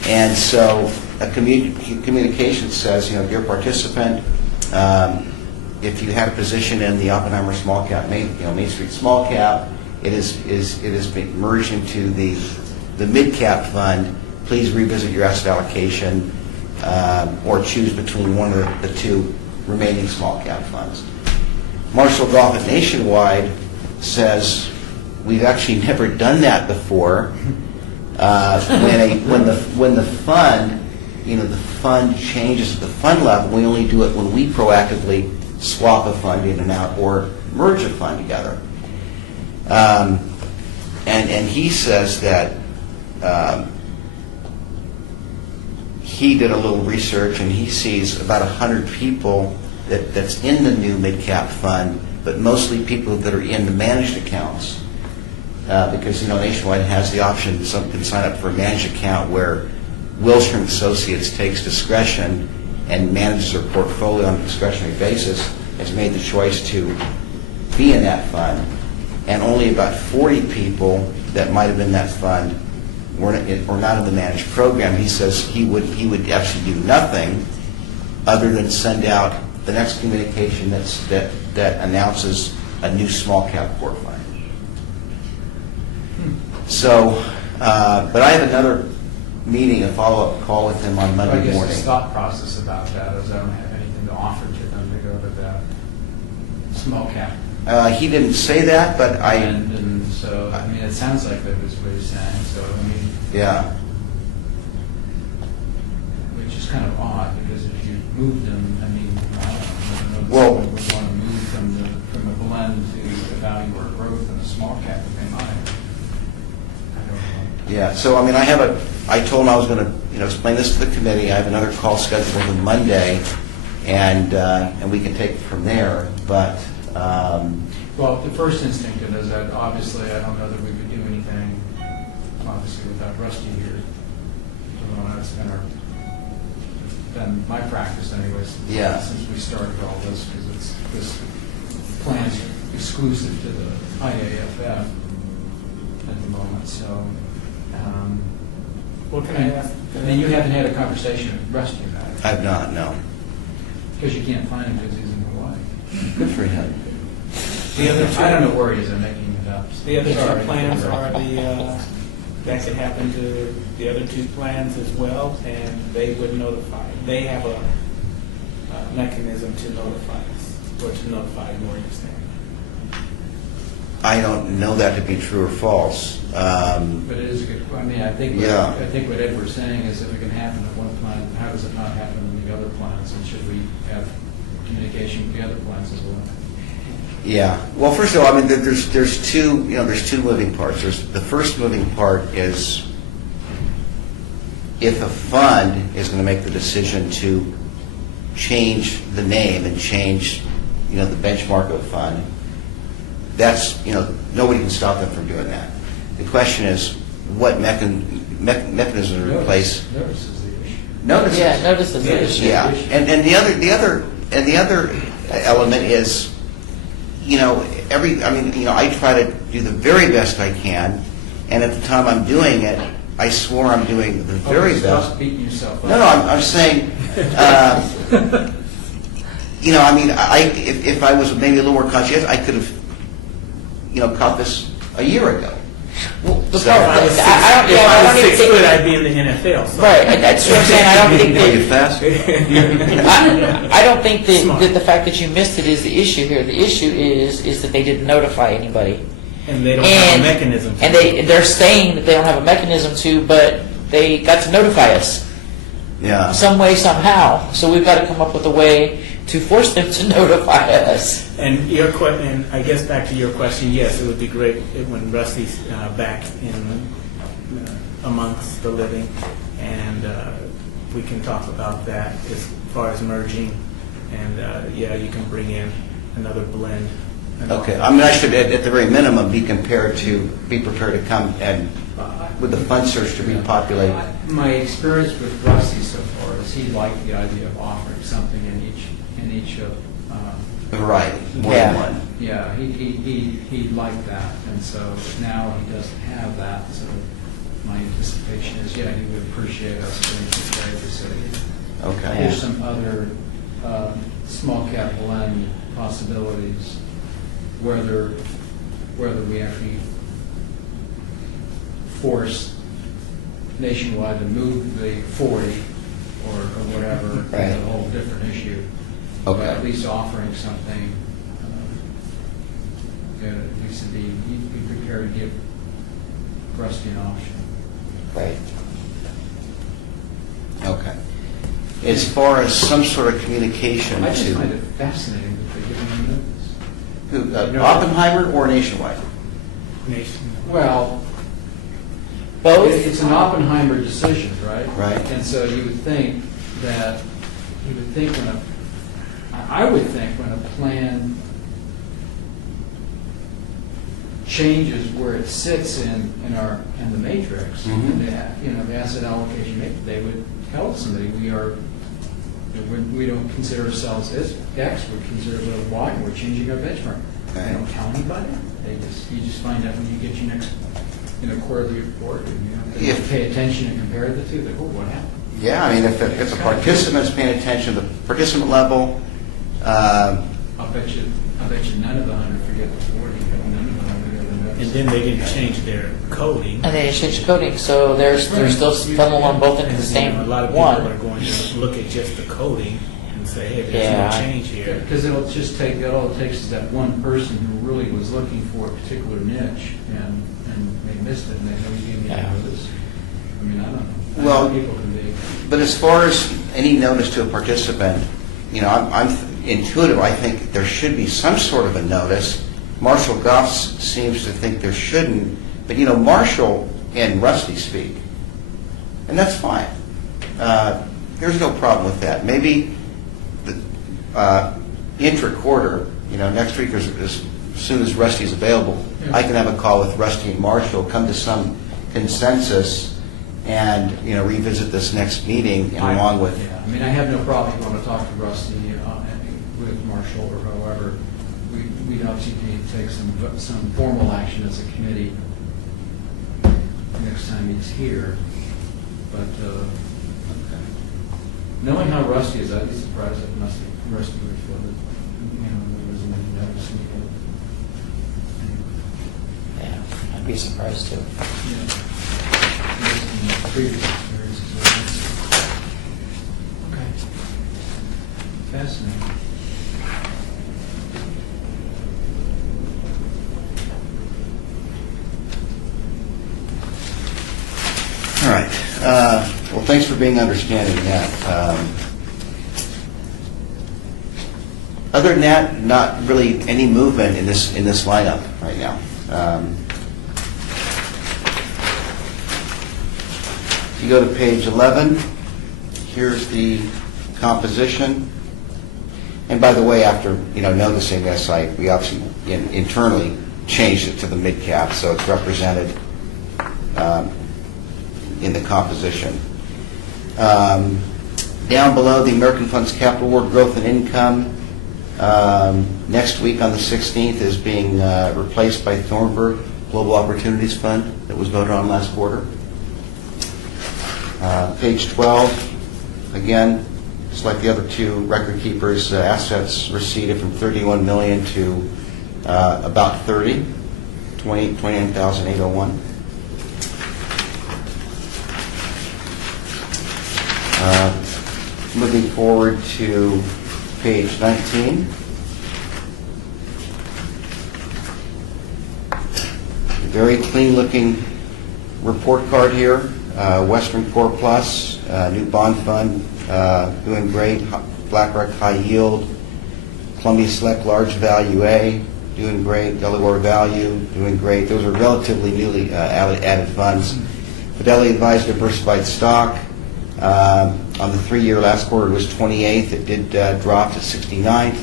and so a communication says, dear participant, if you had a position in the Oppenheimer small cap, Main Street small cap, it has been merged into the mid cap fund. Please revisit your asset allocation or choose between one of the two remaining small cap funds. Marshall Golf at Nationwide says we've actually never done that before. When the fund, the fund changes at the fund level, we only do it when we proactively swap a fund in and out or merge a fund together. And he says that he did a little research and he sees about 100 people that's in the new mid-cap fund, but mostly people that are in the managed accounts. Because Nationwide has the option, some can sign up for a managed account where Wilshire Associates takes discretion and manages their portfolio on a discretionary basis, has made the choice to be in that fund, and only about 40 people that might have been in that fund were not in the managed program. He says he would actually do nothing other than send out the next communication that announces a new small cap core fund. So, but I have another meeting, a follow-up call with him on Monday I guess morning. his thought process about that is I don't have anything to offer to them to go with that small cap. He didn't say that, but And so, it sounds like that was what he's saying, so, yeah. which is kind of odd, because if you moved them, I don't know if Well- someone would want to move from a blend to the value or growth in a small cap, if they might. I don't know. Yeah, so I told him I was going to explain this to the committee. I have another call scheduled on Monday, and we can take it from there. But Well, the first instinct is that obviously I don't know that we could do anything, obviously, without Rusty here. Well, that's been my practice anyways. Yeah. Since we started all this, because this plan's exclusive to the IAFF at the moment, so. What can I ask? And you haven't had a conversation with Rusty about it, I've not, no. because you can't find him because he's in Hawaii. Good for him. The other two, I don't know where he is, I'm making it up. the other Sorry. two plans are that could happen to the other two plans as well, and they would notify. They have a mechanism to notify us, or to notify Morgan Stanley. I don't know that to be true or false. But it is a good, I think what Ed was saying is if it can happen at one plan, how does it not happen in the other plans? And should we have communication with the other plans as well? Yeah. Well, first of all, there's two moving parts. The first moving part is if a fund is going to make the decision to change the name and change, the benchmark of a fund, that's, nobody can stop them from doing that. The question is what mechanism to replace. Notice is the issue. Notices. Yeah, notice is the issue. Yeah, and the other element is, I try to do the very best I can, and at the time I'm doing it, I swore I'm doing the very best. Stop beating yourself up. No, I'm saying, if I was maybe a little more conscientious, I could have, caught this a year ago. Well, the So- problem, If I was six- I don't, if yeah, I I was don't even 6 foot, think, I'd be in the NFL. So. right, that's what I'm saying, I don't think Are you that, fast? I don't think Smart. that the fact that you missed it is the issue here. The issue is that they didn't notify anybody. And they don't have a mechanism. And they're saying that they don't have a mechanism to, but they got to notify us Yeah. some way, somehow. So we've got to come up with a way to force them to notify us. And and I guess back to your question, yes, it would be great when Rusty's back in amongst the living, and we can talk about that as far as merging, and yeah, you can bring in another blend. and all Okay, that. I mean, I should, at the very minimum, be prepared to come and, with the fund search to repopulate. My experience with Rusty so far is he liked the idea of offering something in each of, Variety, more Yeah. than one. yeah, he liked that, and so now he doesn't have that, so my anticipation is, yeah, he would appreciate us being prepared to say, Okay. here's some other small cap blend possibilities, whether we actually force Nationwide to move the 40 or whatever, Right. is a whole different issue. But Okay. at least offering something, at least to be prepared to give Rusty an option. Right. Okay. As far as some sort of communication I just find to it fascinating that they give them notice. who, Oppenheimer or Nationwide? Nation. Well, Both? it's an Oppenheimer decision, right? Right. And so you would think I would think when a plan changes where it sits in the matrix, Mhm. the asset allocation matrix, they would tell somebody we don't consider ourselves as X, we consider ourselves Y, and we're changing our benchmark. Okay. They don't tell anybody. You just find out when you get your next quarterly report, and you If- pay attention and compare the two. Like, oh, what happened? Yeah, I mean, if the participant's paying attention to the participant level, I'll bet you none of the 100 forget the 40. None of the 100 ever And then they didn't change their coding. And they changed coding, so they're still funneling both into the And, same a lot of people are one. going to look at just the coding and say, hey, there's Yeah. no change here. Because all it takes is that one person who really was looking for a particular niche, and they missed it, and they never gave me Yeah. a notice. I mean, I don't know. I know Well- people can be. but as far as any notice to a participant, I'm intuitive, I think there should be some sort of a notice. Marshall Goff seems to think there shouldn't, but Marshall and Rusty speak, and that's fine. There's no problem with that. Maybe the intra-quarter, next week, as soon as Rusty's available, I can have a call with Rusty and Marshall, come to some consensus, and revisit this next meeting, and along with. Yeah, I mean, I have no problem if you want to talk to Rusty with Marshall or however. We'd obviously need to take some formal action as a committee next time he's here. But knowing how Rusty is, I'd be surprised if Rusty would feel that there was any notice. Yeah, I'd be surprised too. Previous experiences. Okay. Fascinating. All right. Well, thanks for being understanding that. Other than that, not really any movement in this lineup right now. If you go to page 11, here's the composition. And by the way, after noticing this, we obviously internally changed it to the mid cap, so it's represented in the composition. Down below, the American Funds Capital Award Growth and Income next week on the 16th is being replaced by Thornburg Global Opportunities Fund that was voted on last quarter. Page 12, again, just like the other two record keepers, assets receded from 31 million to about 29,801. Moving forward to page 19. Very clean-looking report card here. Western Core Plus, new bond fund, doing great. BlackRock High Yield, Columbia Select Large Value A, doing great. Delaware Value, doing great. Those are relatively newly added funds. Fidelity Advised Diversified Stock, on the 3-year last quarter it was 28th. It did drop to 69th.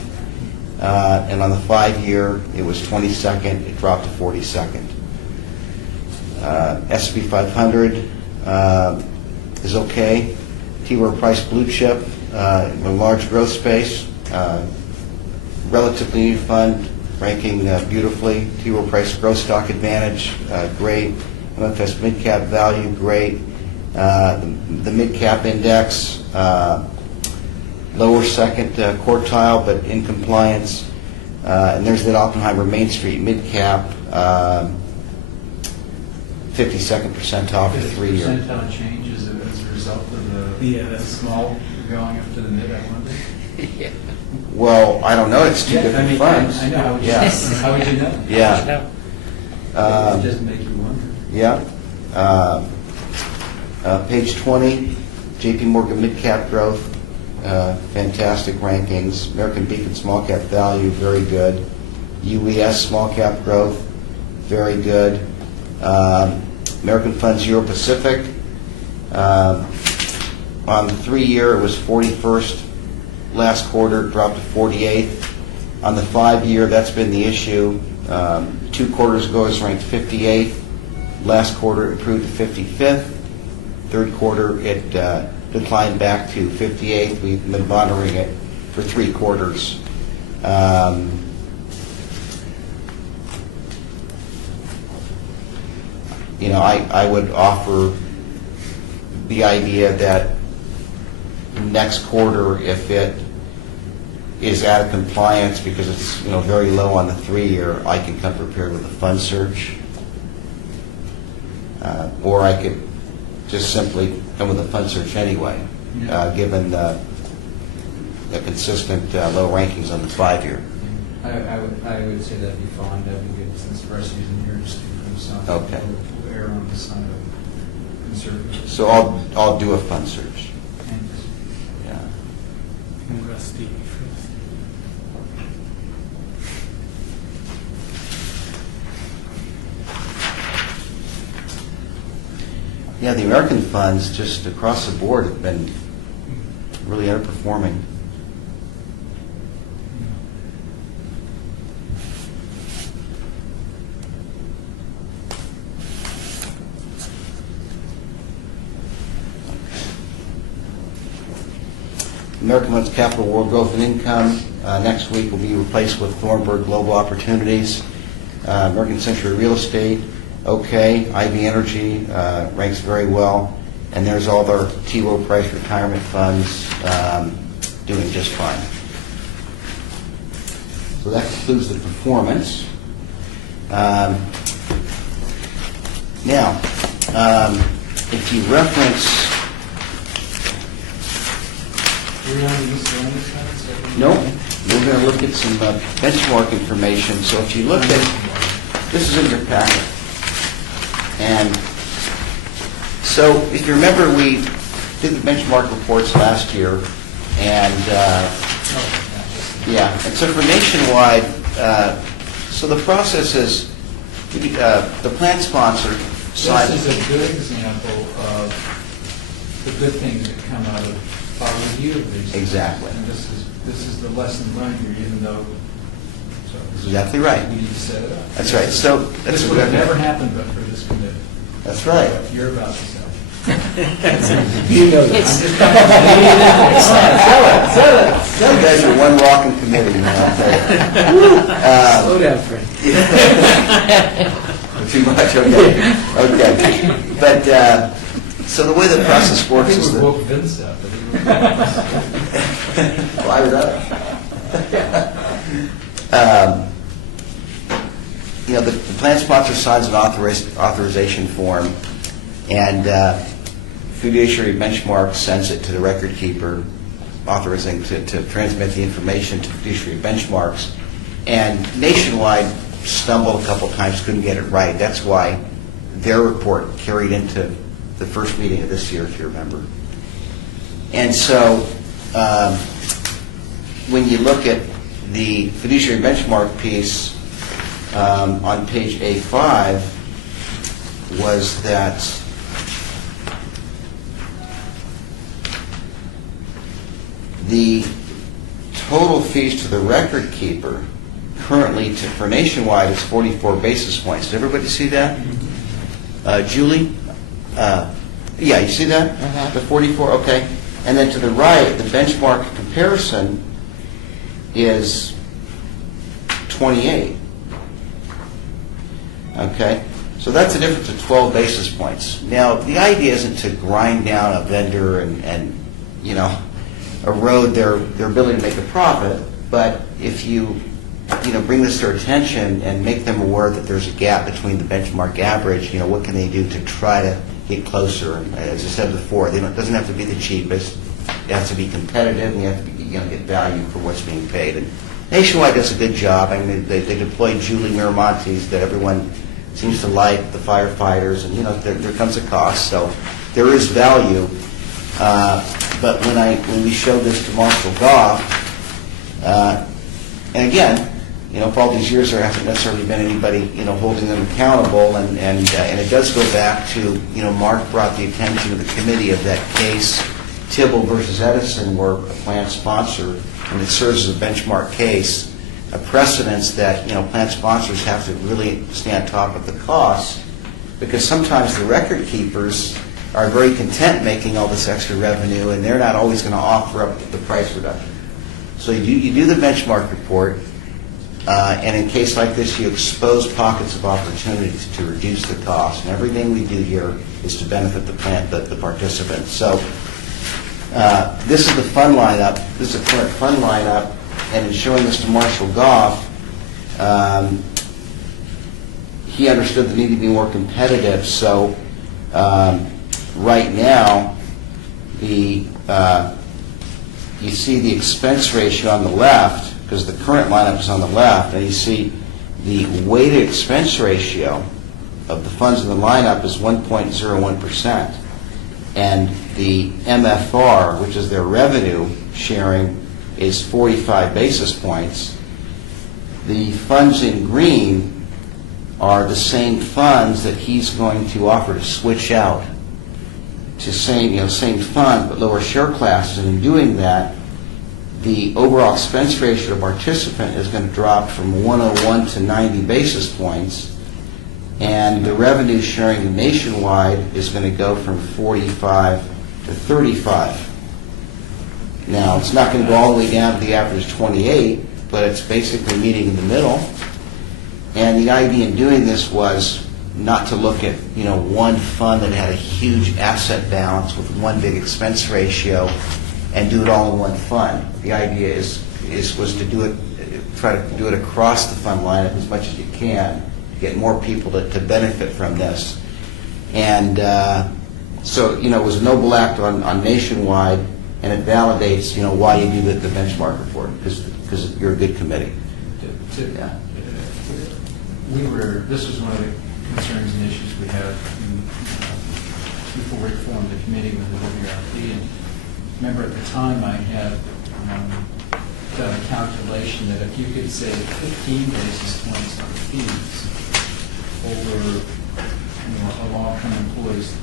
And on the 5-year it was 22nd. It dropped to 42nd. S&P 500 is okay. T. Rowe Price Blue Chip, in a large growth space, relatively new fund, ranking beautifully. T. Rowe Price Growth Stock Advantage, great. MFS Mid Cap Value, great. The Mid Cap Index, lower second quartile, but in compliance. And there's that Oppenheimer Main Street Mid Cap, 52nd percentile for 3 year. Percentile change as a result of the small going up to the mid, I wonder? Yeah. Well, I don't know. It's two different funds. I know. How would you, Yeah. how would you know? Yeah. It doesn't make you wonder. Yeah. Page 20, JP Morgan Mid Cap Growth, fantastic rankings. American Beacon Small Cap Value, very good. UES Small Cap Growth, very good. American Funds Euro Pacific, on the 3-year it was 41st. Last quarter dropped to 48th. On the 5-year, that's been the issue. 2 quarters ago it was ranked 58th. Last quarter improved to 55th. 3rd quarter it declined back to 58th. We've been monitoring it for 3 quarters. I would offer the idea that next quarter, if it is out of compliance because it's very low on the 3-year, I can come prepared with a fund search, or I could just simply come with a fund search anyway, given the consistent low rankings on the 5-year. I would say that'd be fine. That'd be good since the rest of these in here just from some. Okay. We'll err on the side of conservative. So I'll do a fund search. Thanks. Yeah. And Rusty first. Yeah, the American funds just across the board have been really underperforming. American Funds Capital World Growth and Income next week will be replaced with Thornburg Global Opportunities. American Century Real Estate, okay. Ivy Energy ranks very well. And there's all their T. Rowe Price retirement funds doing just fine. So that concludes the performance. Now, if you reference... Nope. We're going to look at some benchmark information. So if you look at, this is in your packet. And so if you remember, we did the benchmark reports last year. And and so for nationwide, so the process is the plan sponsor signs. This is a good example of the good things that come out of following you of these. Exactly. And this is the lesson learned here, even though. So Exactly right. we need to set it up. That's right. So This would have never happened but for this committee. That's right. What you're about to say. You know that. You guys are one rocking committee, man, I'll tell you. Slow down, Frank. Too much, okay. But, so the way the process I works think is we that... woke Vince up. but he was- Why would the plan sponsor signs an authorization form, and Fiduciary Benchmark sends it to the record keeper, authorizing to transmit the information to Fiduciary Benchmarks. And Nationwide stumbled a couple times, couldn't get it right. That's why their report carried into the first meeting of this year, if you remember. And so when you look at the Fiduciary Benchmark piece on page A5, was that the total fees to the record keeper currently for Nationwide is 44 basis points. Did everybody see that? Julie? Yeah, you see that? The 44, okay. And then to the right, the benchmark comparison is 28. Okay? So that's a difference of 12 basis points. Now, the idea isn't to grind down a vendor and erode their ability to make a profit, but if you bring this to their attention and make them aware that there's a gap between the benchmark average, what can they do to try to get closer? And as I said before, it doesn't have to be the cheapest. It has to be competitive, and you have to get value for what's being paid. And Nationwide does a good job. I mean, they deploy Julie Miramontes that everyone seems to like, the firefighters, and there comes a cost. So there is value. But when we showed this to Marshall Goff, and again, for all these years there hasn't necessarily been anybody holding them accountable, and it does go back to Mark brought the attention of the committee of that case, Tibble versus Edison, where a plant sponsor, and it serves as a benchmark case, a precedence that plant sponsors have to really stay on top of the costs, because sometimes the record keepers are very content making all this extra revenue, and they're not always going to offer up the price reduction. So you do the benchmark report, and in a case like this, you expose pockets of opportunities to reduce the cost. And everything we do here is to benefit the plant, the participants. So this is the fund lineup. This is the current fund lineup, and in showing this to Marshall Goff, he understood the need to be more competitive. So right now, you see the expense ratio on the left, because the current lineup is on the left, and you see the weighted expense ratio of the funds in the lineup is 1.01%. And the MFR, which is their revenue sharing, is 45 basis points. The funds in green are the same funds that he's going to offer to switch out to same fund but lower share classes. And in doing that, the overall expense ratio of participant is going to drop from 101 to 90 basis points, and the revenue sharing Nationwide is going to go from 45 to 35. Now, it's not going to go all the way down to the average 28, but it's basically meeting in the middle. And the idea in doing this was not to look at one fund that had a huge asset balance with one big expense ratio and do it all in one fund. The idea was to do it, try to do it across the fund lineup as much as you can to get more people to benefit from this. And so it was a noble act on Nationwide, and it validates why you do the benchmark report, because you're a good committee. Yeah. This was one of the concerns and issues we had before we formed the committee with the WRP. And remember at the time I had done a calculation that if you could save 15 basis points on fees over a long-term employee's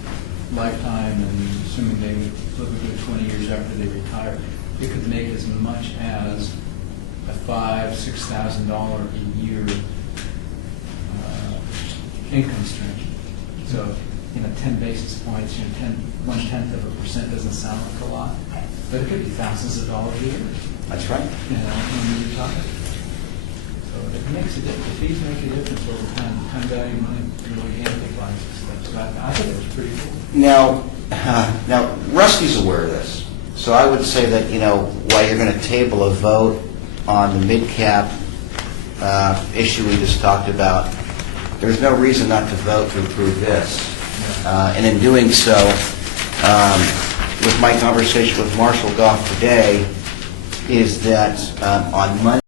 lifetime, and assuming they would live a good 20 years after they retire, you could make as much as a $5,000, $6,000 a year income stream. So, 10 basis points, 1/10% doesn't sound like a lot, but it could be thousands of dollars a year. That's right. When you're talking. So it makes a difference. The fees make a difference over time. Time value money really amplifies this stuff. So I think it was pretty cool. Now, Rusty's aware of this. So I would say that, while you're going to table a vote on the mid-cap issue we just talked about, there's no reason not to vote to approve this. And in doing so, with my conversation with Marshall Goff today, is that on Monday,